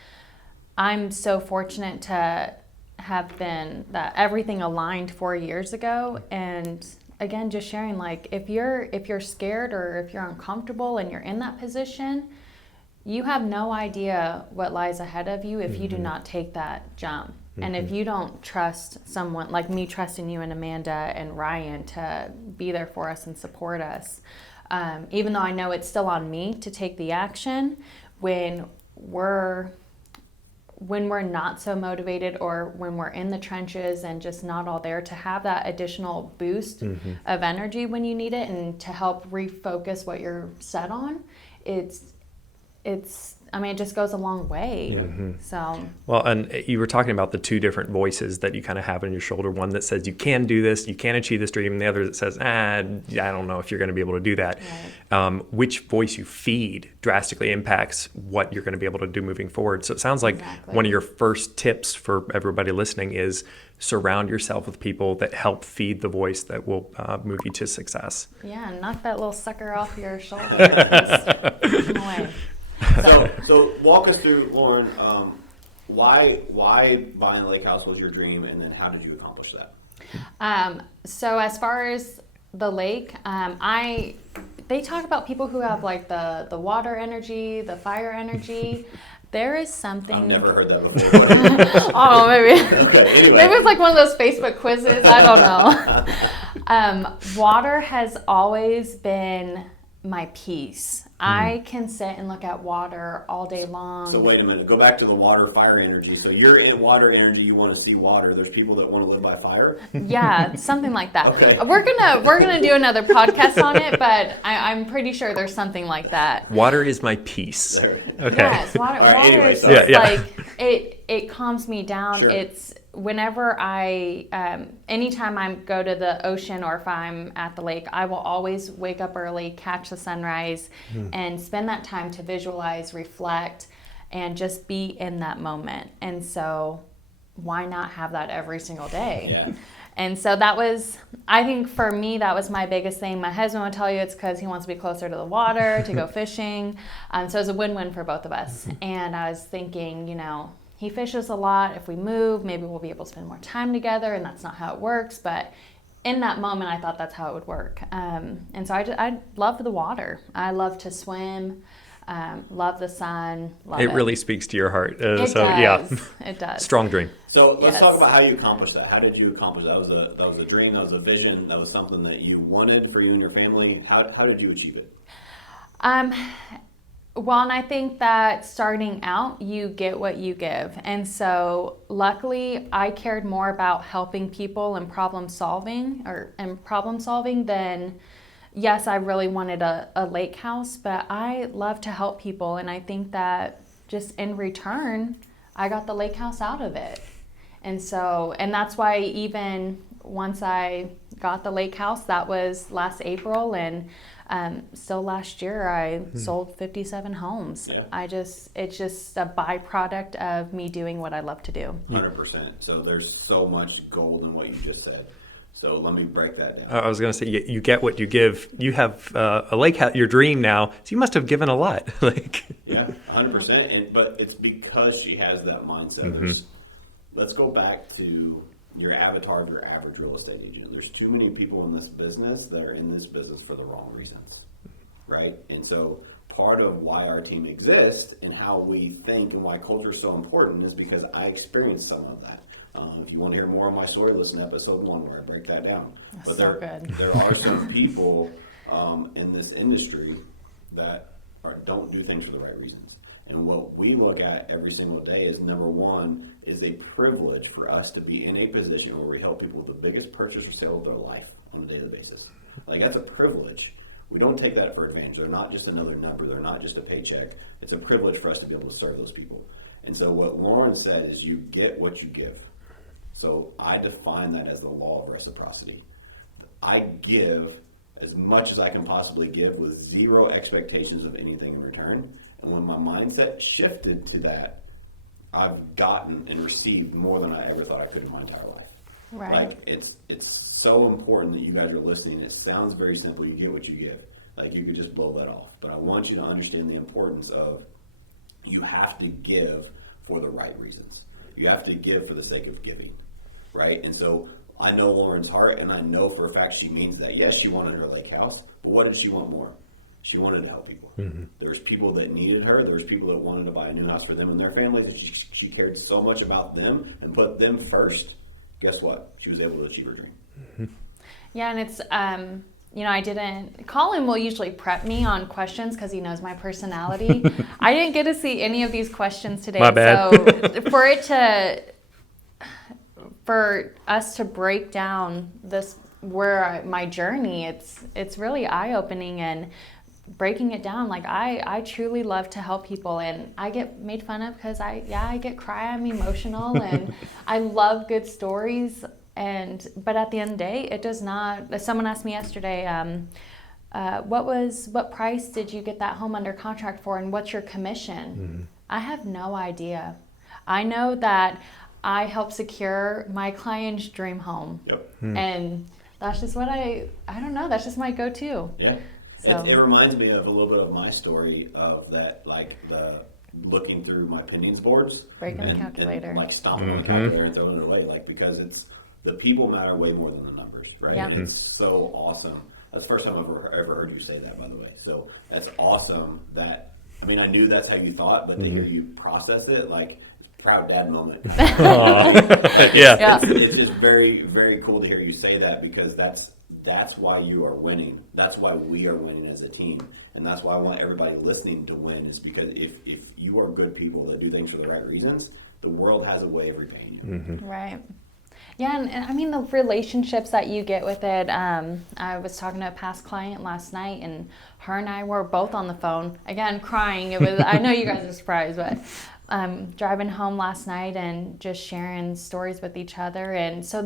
I'm so fortunate to have been that everything aligned 4 years ago. And again, just sharing, like, if you're scared or if you're uncomfortable and you're in that position, you have no idea what lies ahead of you if you do not take that jump. And if you don't trust someone like me, trusting you and Amanda and Ryan to be there for us and support us, even though I know it's still on me to take the action, when we're not so motivated or when we're in the trenches and just not all there, to have that additional boost of energy when you need it and to help refocus what you're set on, it just goes a long way. So, well, and you were talking about the 2 different voices that you kind of have on your shoulder. One that says you can do this, you can achieve this dream, and the other that says, I don't know if you're going to be able to do that. Right. Which voice you feed drastically impacts what you're going to be able to do moving forward. So it sounds like one of your first tips for everybody listening is surround yourself with people that help feed the voice that will move you to success. Yeah, knock that little sucker off your shoulder. Just push him away. So walk us through, Lauren, why buying the lake house was your dream, and then how did you accomplish that? So as far as the lake, they talk about people who have like the water energy, the fire energy. There is something. I've never heard that before. Oh, maybe. Okay, anyway. Maybe it's like one of those Facebook quizzes. I don't know. Water has always been my peace. I can sit and look at water all day long. So wait a minute, go back to the water fire energy. So you're in water energy, you want to see water. There's people that want to live by fire? Yeah, something like that. Okay. We're gonna do another podcast on it, but I'm pretty sure there's something like that. Water is my peace. Okay. Yes, water anyway, is so- just like it calms me down. Sure. It's whenever anytime I go to the ocean or if I'm at the lake, I will always wake up early, catch the sunrise, and spend that time to visualize, reflect, and just be in that moment. And so why not have that every single day? Yeah. And so that was, I think for me, that was my biggest thing. My husband would tell you it's because he wants to be closer to the water, to go fishing. So it was a win-win for both of us. And I was thinking, he fishes a lot. If we move, maybe we'll be able to spend more time together, and that's not how it works. But in that moment, I thought that's how it would work. And so I love the water. I love to swim, love the sun. Love It really speaks to your heart. It so does. yeah, It does. strong dream. So let's Yes. talk about how you accomplished that. How did you accomplish that? That was a dream. That was a vision. That was something that you wanted for you and your family. How did you achieve it? Well, and I think that starting out, you get what you give. And so luckily, I cared more about helping people and problem solving than, yes, I really wanted a lake house, but I love to help people. And I think that just in return, I got the lake house out of it. And that's why even once I got the lake house, that was last April, and still last year I sold 57 homes. Yeah. It's just a byproduct of me doing what I love to do. 100%. So there's so much gold in what you just said. So let me break that down. I was going to say, you get what you give. You have a lake house, your dream now, so you must have given a lot. Yeah, 100%. But it's because she has that mindset. Let's go back to your avatar of your average real estate agent. There's too many people in this business that are in this business for the wrong reasons, right? And so part of why our team exists and how we think and why culture is so important is because I experienced some of that. If you want to hear more of my story, listen to episode 1 where I break that down. That's But so good. there are some people in this industry that don't do things for the right reasons. And what we look at every single day is, number one, is a privilege for us to be in a position where we help people with the biggest purchase or sale of their life on a daily basis. Like, that's a privilege. We don't take that for advantage. They're not just another number. They're not just a paycheck. It's a privilege for us to be able to serve those people. And so what Lauren said is you get what you give. So I define that as the law of reciprocity. I give as much as I can possibly give with zero expectations of anything in return. And when my mindset shifted to that, I've gotten and received more than I ever thought I could in my entire life. Right. Like, it's so important that you guys are listening. It sounds very simple. You get what you give. Like, you could just blow that off. But I want you to understand the importance of you have to give for the right reasons. You have to give for the sake of giving, right? And so I know Lauren's heart, and I know for a fact she means that. Yes, she wanted her lake house, but what did she want more? She wanted to help people. There was people that needed her. There was people that wanted to buy a new house for them and their families, and she cared so much about them and put them first. Guess what? She was able to achieve her dream. Yeah, and it's, I didn't, Colin will usually prep me on questions because he knows my personality. I didn't get to see any of these questions today. My bad. So for us to break down my journey, it's really eye-opening, and breaking it down, like I truly love to help people, and I get made fun of because I get cry, I'm emotional, and I love good stories, but at the end of the day, it does not. Someone asked me yesterday, what price did you get that home under contract for, and what's your commission? I have no idea. I know that I help secure my client's dream home. Yep. And that's just what I don't know, that's just my go-to. Yeah. So. It reminds me of a little bit of my story of that, like the looking through my opinions boards. Breaking the calculator. And like stomping on the calculator and throwing it away. Like, because the people matter way more than the numbers, right? Yeah. And it's so awesome. That's the first time I've ever heard you say that, by the way. So that's awesome that, I mean, I knew that's how you thought, but to hear you process it, like, it's a proud dad moment. Yeah. It's just very, very cool to hear you say that, because that's why you are winning. That's why we are winning as a team. And that's why I want everybody listening to win, is because if you are good people that do things for the right reasons, the world has a way of repaying you. Right. Yeah, and I mean, the relationships that you get with it. I was talking to a past client last night, and her and I were both on the phone, again, crying. It was, I know you guys are surprised, but driving home last night and just sharing stories with each other. And so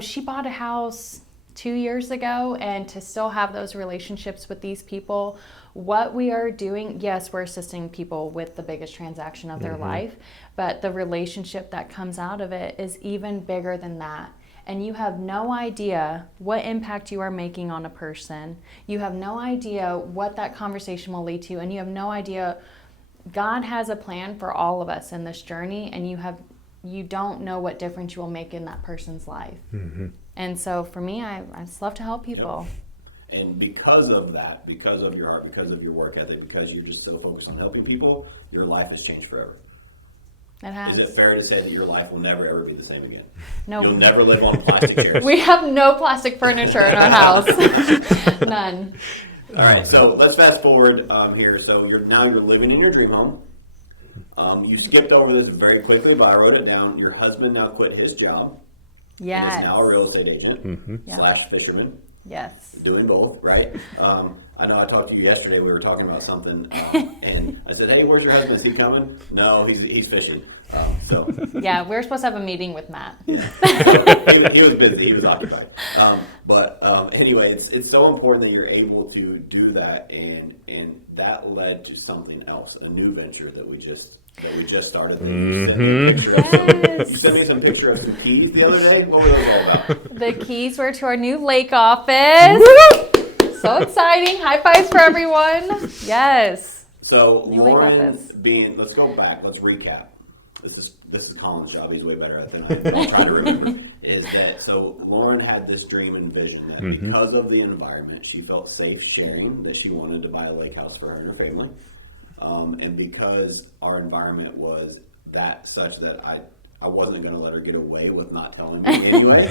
she bought a house 2 years ago, and to still have those relationships with these people what we are doing, yes, we're assisting people with the biggest transaction of their life, but the relationship that comes out of it is even bigger than that. And you have no idea what impact you are making on a person. You have no idea what that conversation will lead to, and you have no idea. God has a plan for all of us in this journey, and you don't know what difference you will make in that person's life. And so for me, I just love to help people. Yep. And because of that, because of your heart, because of your work ethic, because you're just so focused on helping people, your life has changed forever. It has. Is it fair to say that your life will never ever be the same again? No. You'll never live on plastic chairs. We have no plastic furniture in our house. None. All right, so let's fast forward here. So you're living in your dream home. You skipped over this very quickly, but I wrote it down. Your husband now quit his job. Yes. And is now a real estate agent / fisherman. Yes. Doing both, right? I know I talked to you yesterday. We were talking about something, and I said, "Hey, where's your husband? Is he coming?" No, he's fishing. Yeah, we were supposed to have a meeting with Matt. Yeah. he was busy. He was occupied. But anyway, it's so important that you're able to do that, and that led to something else, a new venture that we just started. You sent me some picture of some keys the other day. What were those all about? The keys were to our new lake office. So exciting. High fives for everyone. Yes. So New lake Lauren office. let's go back. Let's recap. This is Colin's job. He's way better at it than I'm trying to remember. Is that so? Lauren had this dream and vision that because of the environment, she felt safe sharing that she wanted to buy a lake house for her and her family, and because our environment was that such that I wasn't going to let her get away with not telling me anyway.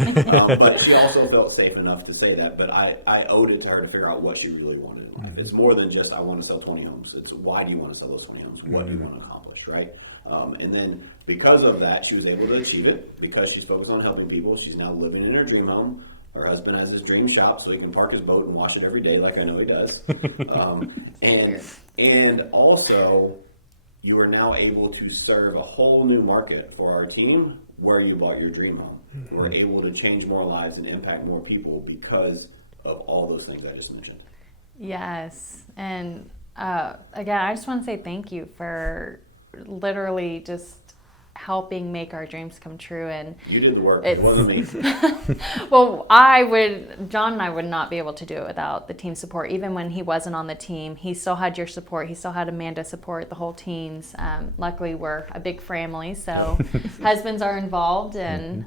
But she also felt safe enough to say that. But I owed it to her to figure out what she really wanted in life. It's more than just I want to sell 20 homes. It's why do you want to sell those 20 homes? What do you want to accomplish, right? And then because of that, she was able to achieve it because she's focused on helping people. She's now living in her dream home. Her husband has his dream shop so he can park his boat and wash it every day like I know he does. And also, you are now able to serve a whole new market for our team where you bought your dream home. We're able to change more lives and impact more people because of all those things I just mentioned. Yes. And again, I just want to say thank you for literally just helping make our dreams come true. And you did the work. It wasn't me. Well, John and I would not be able to do it without the team support. Even when he wasn't on the team, he still had your support. He still had Amanda's support, the whole team's. Luckily, we're a big family, so husbands are involved. And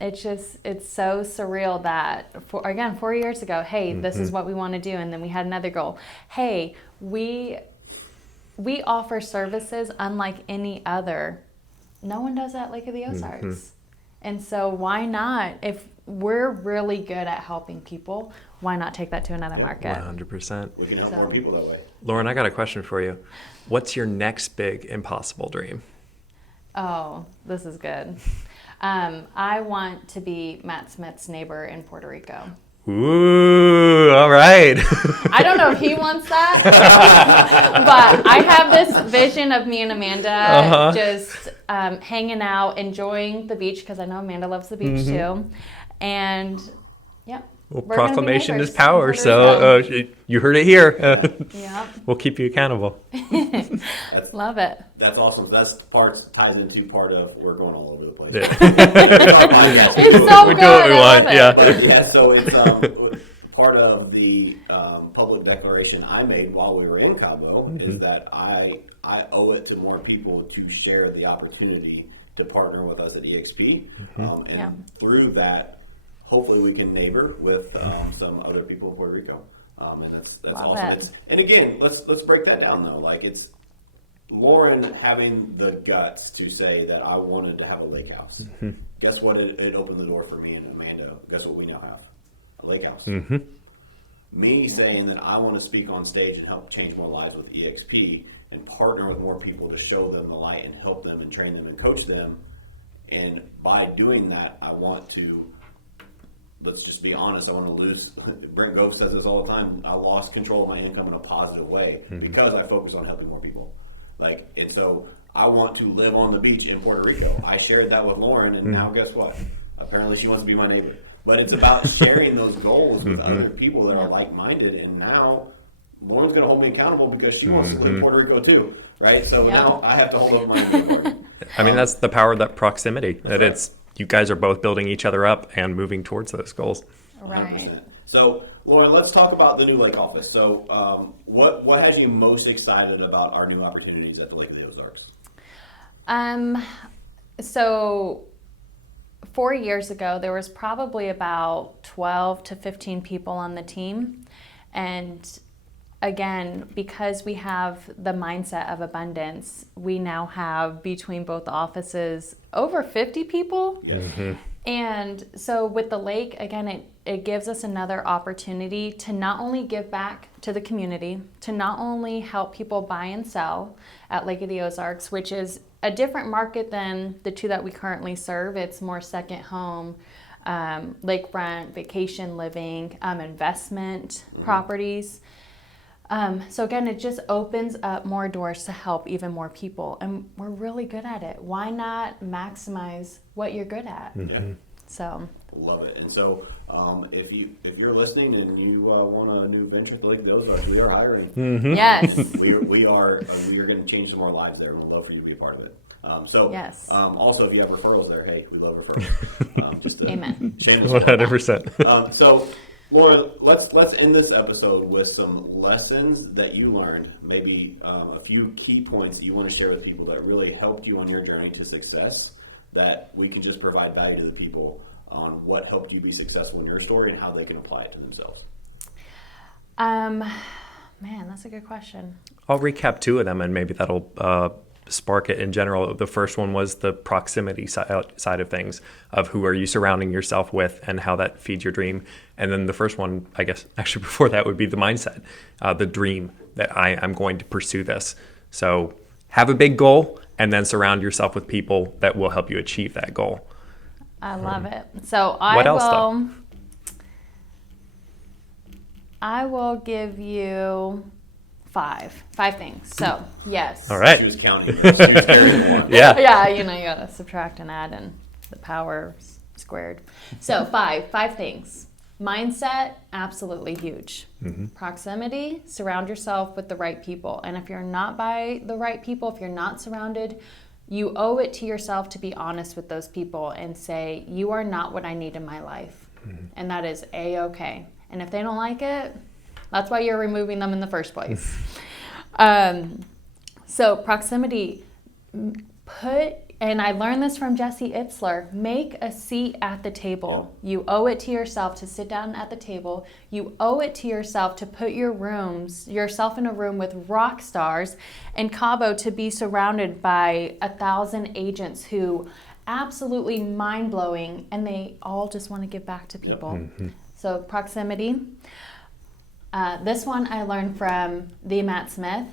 it's so surreal that, 4 years ago, hey, this is what we want to do. And then we had another goal. Hey, we offer services unlike any other. No one does that at Lake of the Ozarks. And so why not? If we're really good at helping people, why not take that to another market? 100%. We can help more people that way. Lauren, I got a question for you. What's your next big impossible dream? Oh, this is good. I want to be Matt Smith's neighbor in Puerto Rico. Ooh, all right. I don't know if he wants that, but I have this vision of me and Amanda just hanging out, enjoying the beach, because I know Amanda loves the beach too. And yeah. Well, proclamation is power, so you heard it here. Yeah. We'll keep you accountable. Love it. That's awesome. That's ties into part of we're going all over the place. Yeah. It's so we good. do what we want. It. Yeah. But yeah, so it's part of the public declaration I made while we were in Cabo is that I owe it to more people to share the opportunity to partner with us at EXP, and through that, hopefully we can neighbor with some other people in Puerto Rico, and that's awesome. And again, let's break that down though. Like it's Lauren having the guts to say that I wanted to have a lake house. Guess what? It opened the door for me and Amanda. Guess what we now have? A lake house. Me saying that I want to speak on stage and help change more lives with EXP and partner with more people to show them the light and help them and train them and coach them. And by doing that, I want to, let's just be honest, I want to lose. Brent Gove says this all the time. I lost control of my income in a positive way because I focus on helping more people. And so I want to live on the beach in Puerto Rico. I shared that with Lauren, and now guess what? Apparently she wants to be my neighbor. But it's about sharing those goals with other people that are like-minded. And now Lauren's going to hold me accountable because she wants to live in Puerto Rico too, right? So Yep. now I have to hold up my end of the bargain. I mean, that's the power of that proximity. That it's you guys are both building each other up and moving towards those goals. Right. 100%. So, Lauren, let's talk about the new Lake office. So, what has you most excited about our new opportunities at the Lake of the Ozarks? So 4 years ago, there was probably about 12 to 15 people on the team. And again, because we have the mindset of abundance, we now have between both offices over 50 people. Yes. And so with the lake, again, it gives us another opportunity to not only give back to the community, to not only help people buy and sell at Lake of the Ozarks, which is a different market than the two that we currently serve. It's more second home, lakefront, vacation living, investment properties. So again, it just opens up more doors to help even more people. And we're really good at it. Why not maximize what you're good at? Yeah. So Love it. And so, if you're listening and you want a new venture at the Lake of the Ozarks, we are hiring. yes, We are going to change some more lives there, and we'd love for you to be a part of it. Yes. Also, if you have referrals there, hey, we love referrals. Just a Amen. shameless 100%. So, Laura, let's end this episode with some lessons that you learned, maybe a few key points that you want to share with people that really helped you on your journey to success, that we can just provide value to the people on what helped you be successful in your story and how they can apply it to themselves. Man, that's a good question. I'll recap two of them, and maybe that'll spark it in general. The first one was the proximity side of things, of who are you surrounding yourself with and how that feeds your dream. And then the first one, I guess, actually before that would be the mindset, the dream that I'm going to pursue this. So have a big goal and then surround yourself with people that will help you achieve that goal. I love it. So What else, though? I will give you five things. So yes. All right. She was counting. She was carrying one. Yeah. Yeah, you gotta subtract and add and the power squared. So five things. Mindset, absolutely huge. Proximity, surround yourself with the right people. And if you're not by the right people, if you're not surrounded, you owe it to yourself to be honest with those people and say, you are not what I need in my life. And that is A-okay. And if they don't like it, that's why you're removing them in the first place. So proximity, and I learned this from Jesse Itzler, make a seat at the table. You owe it to yourself to sit down at the table. You owe it to yourself to put yourself in a room with rock stars, and Cabo to be surrounded by 1,000 agents who absolutely mind-blowing, and they all just want to give back to people. So proximity. This one I learned from the Matt Smith.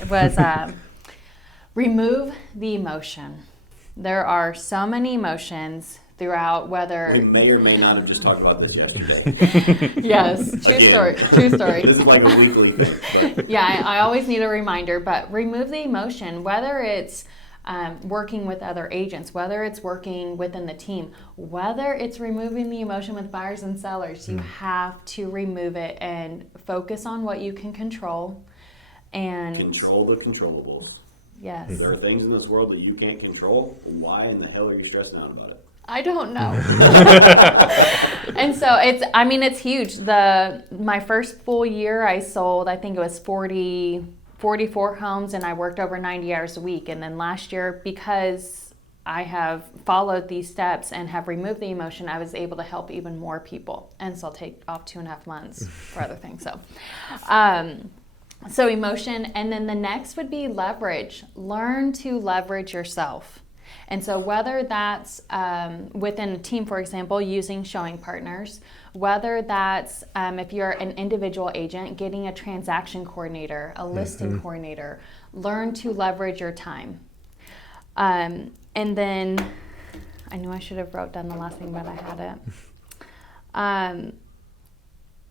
It was remove the emotion. There are so many emotions throughout, whether... We may or may not have just talked about this yesterday. Yes, true story. This is like a weekly thing. But. Yeah, I always need a reminder, but remove the emotion, whether it's working with other agents, whether it's working within the team, whether it's removing the emotion with buyers and sellers, you have to remove it and focus on what you can control. And Control the controllables. yes. There are things in this world that you can't control. Why in the hell are you stressing out about it? I don't know. And so it's huge. My first full year I sold, I think it was 44 homes, and I worked over 90 hours a week. And then last year, because I have followed these steps and have removed the emotion, I was able to help even more people. And so I'll take off 2.5 months for other things. So emotion, and then the next would be leverage. Learn to leverage yourself. And so whether that's within a team, for example, using showing partners, whether that's if you're an individual agent, getting a transaction coordinator, a listing coordinator, learn to leverage your time. And then, I knew I should have wrote down the last thing, but I had it.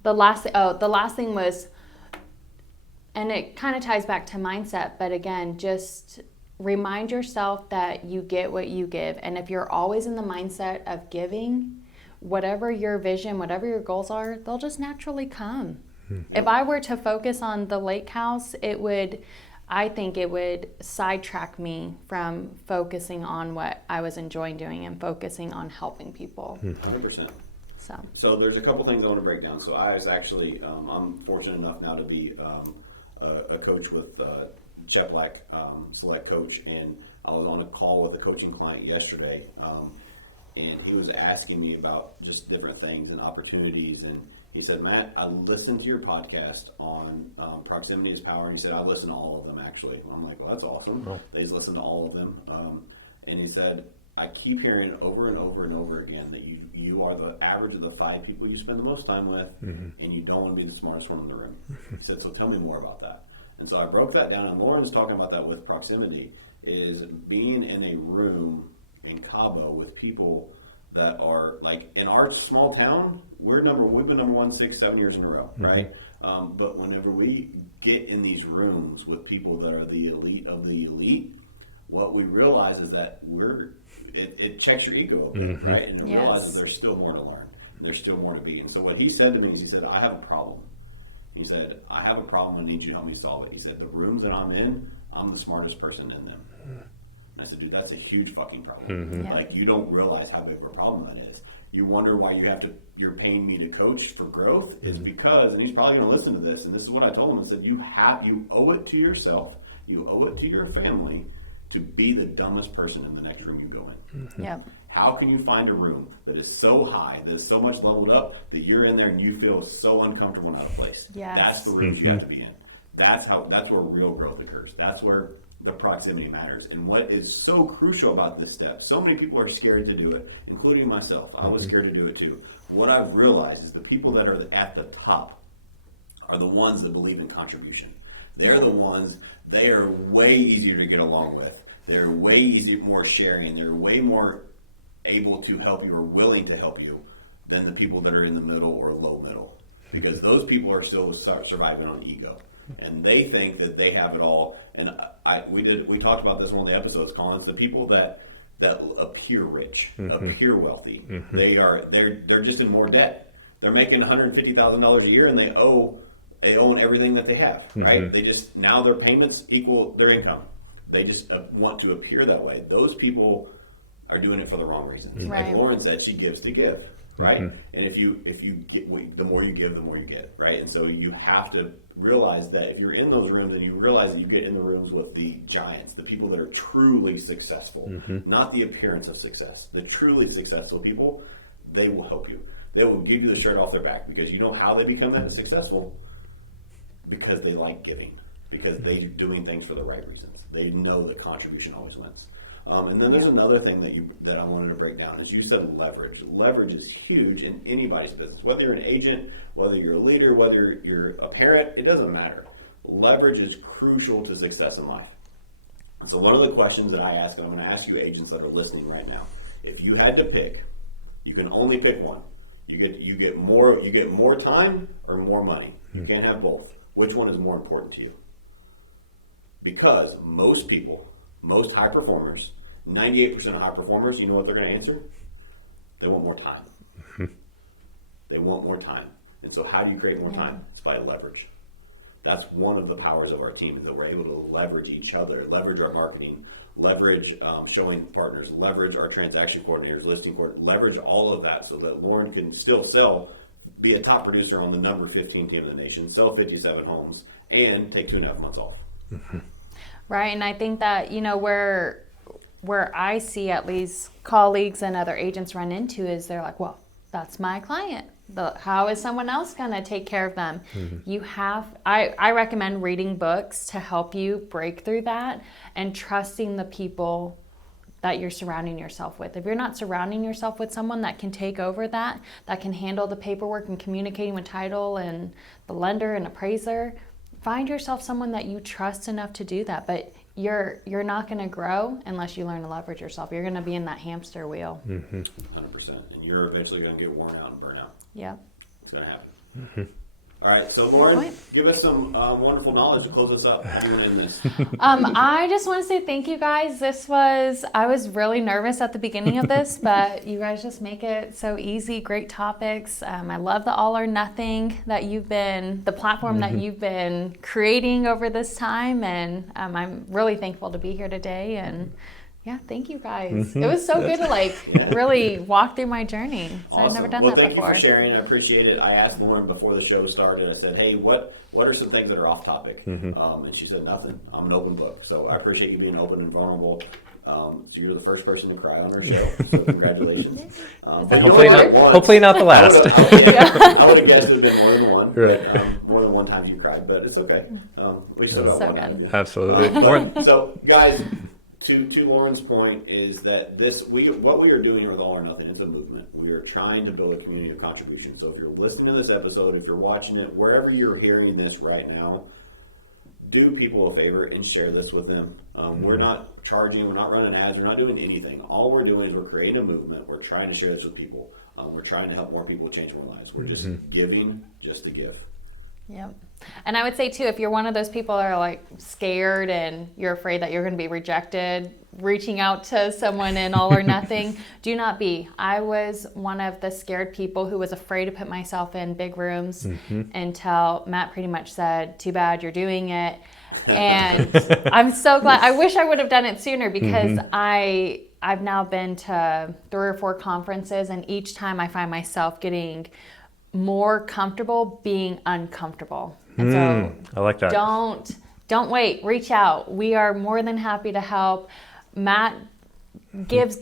The last thing was, and it kind of ties back to mindset, but again, just remind yourself that you get what you give. And if you're always in the mindset of giving, whatever your vision, whatever your goals are, they'll just naturally come. If I were to focus on the lake house, I think it would sidetrack me from focusing on what I was enjoying doing and focusing on helping people. 100%. So there's a couple things I want to break down. So I was actually, I'm fortunate enough now to be a coach with Jet Black, select coach, and I was on a call with a coaching client yesterday, and he was asking me about just different things and opportunities, and he said, Matt, I listened to your podcast on proximity is power, and he said, I listened to all of them, actually. I'm like, well, that's awesome. Oh. He's listened to all of them. And he said, I keep hearing over and over and over again that you are the average of the 5 people you spend the most time with, and you don't want to be the smartest one in the room. He said, so tell me more about that. And so I broke that down, and Lauren's talking about that with proximity, is being in a room in Cabo with people that are, like, in our small town, we've been number 1 6-7 years in a row, right? But whenever we get in these rooms with people that are the elite of the elite, what we realize is that it checks your ego a bit, right? And it realizes there's still more to learn. There's still more to be. And so what he said to me is, he said, I have a problem. He said, I have a problem, I need you to help me solve it. He said, the rooms that I'm in, I'm the smartest person in them. And I said, dude, that's a huge fucking problem. Like, you don't realize how big of a problem that is. You wonder why you're paying me to coach for growth. It's because, and he's probably going to listen to this, and this is what I told him. I said, you owe it to yourself, you owe it to your family to be the dumbest person in the next room you go in. Yep. How can you find a room that is so high, that is so much leveled up, that you're in there and you feel so uncomfortable and out of place? Yes. That's the rooms you have to be in. That's where real growth occurs. That's where the proximity matters. And what is so crucial about this step, so many people are scared to do it, including myself. I was scared to do it too. What I've realized is the people that are at the top are the ones that believe in contribution. They're the ones, they are way easier to get along with. They're way easier, more sharing. They're way more able to help you or willing to help you than the people that are in the middle or low middle. Because those people are still surviving on ego. And they think that they have it all. And we talked about this in one of the episodes, Colin. It's the people that appear rich, appear wealthy. They're just in more debt. They're making $150,000 a year and they own everything that they have, right? They just, now their payments equal their income. They just want to appear that way. Those people are doing it for the wrong reasons. Right. Like Lauren said, she gives to give, right? And if you get, the more you give, the more you get, right? And so you have to realize that if you're in those rooms and you realize that you get in the rooms with the giants, the people that are truly successful, not the appearance of success, the truly successful people, they will help you. They will give you the shirt off their back, because you know how they become that successful? Because they like giving, because they're doing things for the right reasons. They know that contribution always wins. And then there's another thing that I wanted to break down, is you said leverage. Leverage is huge in anybody's business. Whether you're an agent, whether you're a leader, whether you're a parent, it doesn't matter. Leverage is crucial to success in life. And so one of the questions that I ask, and I'm going to ask you agents that are listening right now, if you had to pick, you can only pick one. You get more time or more money. You can't have both. Which one is more important to you? Because most people, most high performers, 98% of high performers, you know what they're going to answer? They want more time. They want more time. And so how do you create more time? It's by leverage. That's one of the powers of our team, is that we're able to leverage each other, leverage our marketing, leverage showing partners, leverage our transaction coordinators, listing coordinators, leverage all of that so that Lauren can still sell, be a top producer on the number 15 team in the nation, sell 57 homes, and take 2.5 months off. Right, and I think that, where I see at least colleagues and other agents run into is they're like, well, that's my client. How is someone else going to take care of them? I recommend reading books to help you break through that, and trusting the people that you're surrounding yourself with. If you're not surrounding yourself with someone that can take over that can handle the paperwork and communicating with title and the lender and appraiser, find yourself someone that you trust enough to do that. But you're not going to grow unless you learn to leverage yourself. You're going to be in that hamster wheel. 100%. And you're eventually going to get worn out and burn out. Yeah. It's going to happen. All right, so Lauren, give us some wonderful knowledge to close us up. How do you want to end this? I just want to say thank you guys. I was really nervous at the beginning of this, but you guys just make it so easy. Great topics. I love the all or nothing the platform that you've been creating over this time. And I'm really thankful to be here today. And yeah, thank you guys. It was so good to really walk through my journey. So Awesome. I've never done well, that thank before. you for sharing. I appreciate it. I asked Lauren before the show started. I said, "Hey, what are some things that are off topic?" And she said, "Nothing. I'm an open book." So I appreciate you being open and vulnerable. So you're the first person to cry on our show. So congratulations. Hopefully not the last. I would have guessed it would have been more than one. Right. More than one time you cried, but it's okay. At least So one good. Absolutely. So guys, to Lauren's point is that what we are doing here with All or Nothing, it's a movement. We are trying to build a community of contribution. So if you're listening to this episode, if you're watching it, wherever you're hearing this right now, do people a favor and share this with them. We're not charging, we're not running ads, we're not doing anything. All we're doing is we're creating a movement. We're trying to share this with people. We're trying to help more people change more lives. We're just giving just to give. Yep. And I would say too, if you're one of those people that are scared and you're afraid that you're going to be rejected, reaching out to someone in All or Nothing, do not be. I was one of the scared people who was afraid to put myself in big rooms until Matt pretty much said, "Too bad you're doing it." And I'm so glad. I wish I would have done it sooner because I've now been to 3 or 4 conferences, and each time I find myself getting more comfortable being uncomfortable. And so I like that. Don't wait. Reach out. We are more than happy to help. Matt gives,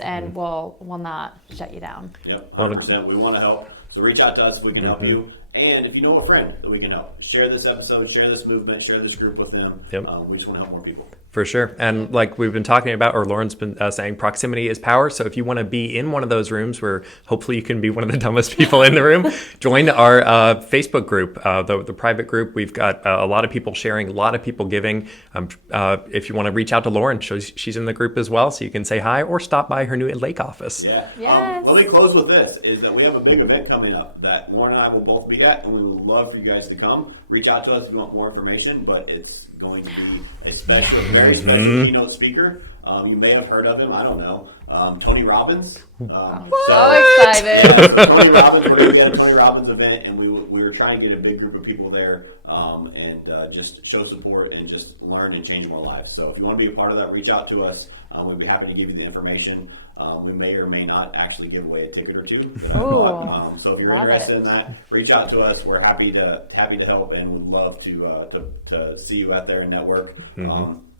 and we'll not shut you down. Yep, 100%. We want to help. So reach out to us if we can help you. And if you know a friend that we can help, share this episode, share this movement, share this group with them. Yep. We just want to help more people. For sure. And like we've been talking about, or Lauren's been saying, proximity is power. So if you want to be in one of those rooms where hopefully you can be one of the dumbest people in the room, join our Facebook group, the private group. We've got a lot of people sharing, a lot of people giving. If you want to reach out to Lauren, she's in the group as well. So you can say hi or stop by her new Lake office. Yeah. Yes. Let me close with this, is that we have a big event coming up that Lauren and I will both be at, and we would love for you guys to come. Reach out to us if you want more information, but it's going to be a very special keynote speaker. You may have heard of him. I don't know. Tony Robbins. So excited. So Tony Robbins. We're going to get a Tony Robbins event, and we were trying to get a big group of people there and just show support and just learn and change more lives. So if you want to be a part of that, reach out to us. We'd be happy to give you the information. We may or may not actually give away a ticket or two. So if you're interested in that, reach out to us. We're happy to help and would love to see you out there and network.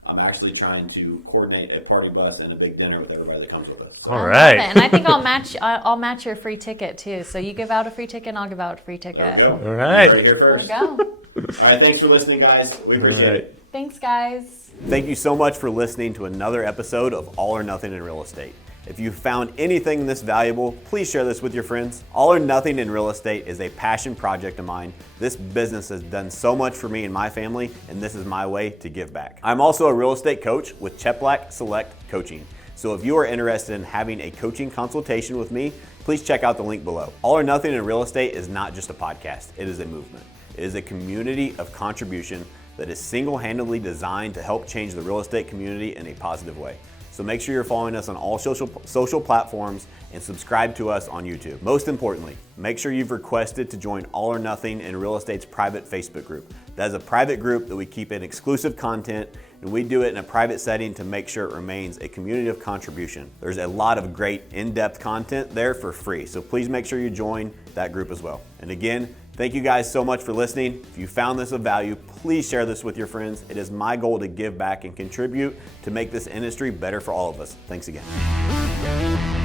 I'm actually trying to coordinate a party bus and a big dinner with everybody that comes with us. All right. And I think I'll match your free ticket too. So you give out a free ticket and I'll give out a free ticket. There we go. All right. Right here first. There we go. All right. Thanks for listening, guys. We appreciate it. Thanks, guys. Thank you so much for listening to another episode of All or Nothing in Real Estate. If you found anything in this valuable, please share this with your friends. All or Nothing in Real Estate is a passion project of mine. This business has done so much for me and my family, and this is my way to give back. I'm also a real estate coach with Cheplack Select Coaching. So if you are interested in having a coaching consultation with me, please check out the link below. All or Nothing in Real Estate is not just a podcast, it is a movement. It is a community of contribution that is single-handedly designed to help change the real estate community in a positive way. So make sure you're following us on all social platforms and subscribe to us on YouTube. Most importantly, make sure you've requested to join All or Nothing in Real Estate's private Facebook group. That is a private group that we keep in exclusive content, and we do it in a private setting to make sure it remains a community of contribution. There's a lot of great in-depth content there for free, so please make sure you join that group as well. And again, thank you guys so much for listening. If you found this of value, please share this with your friends. It is my goal to give back and contribute to make this industry better for all of us. Thanks again.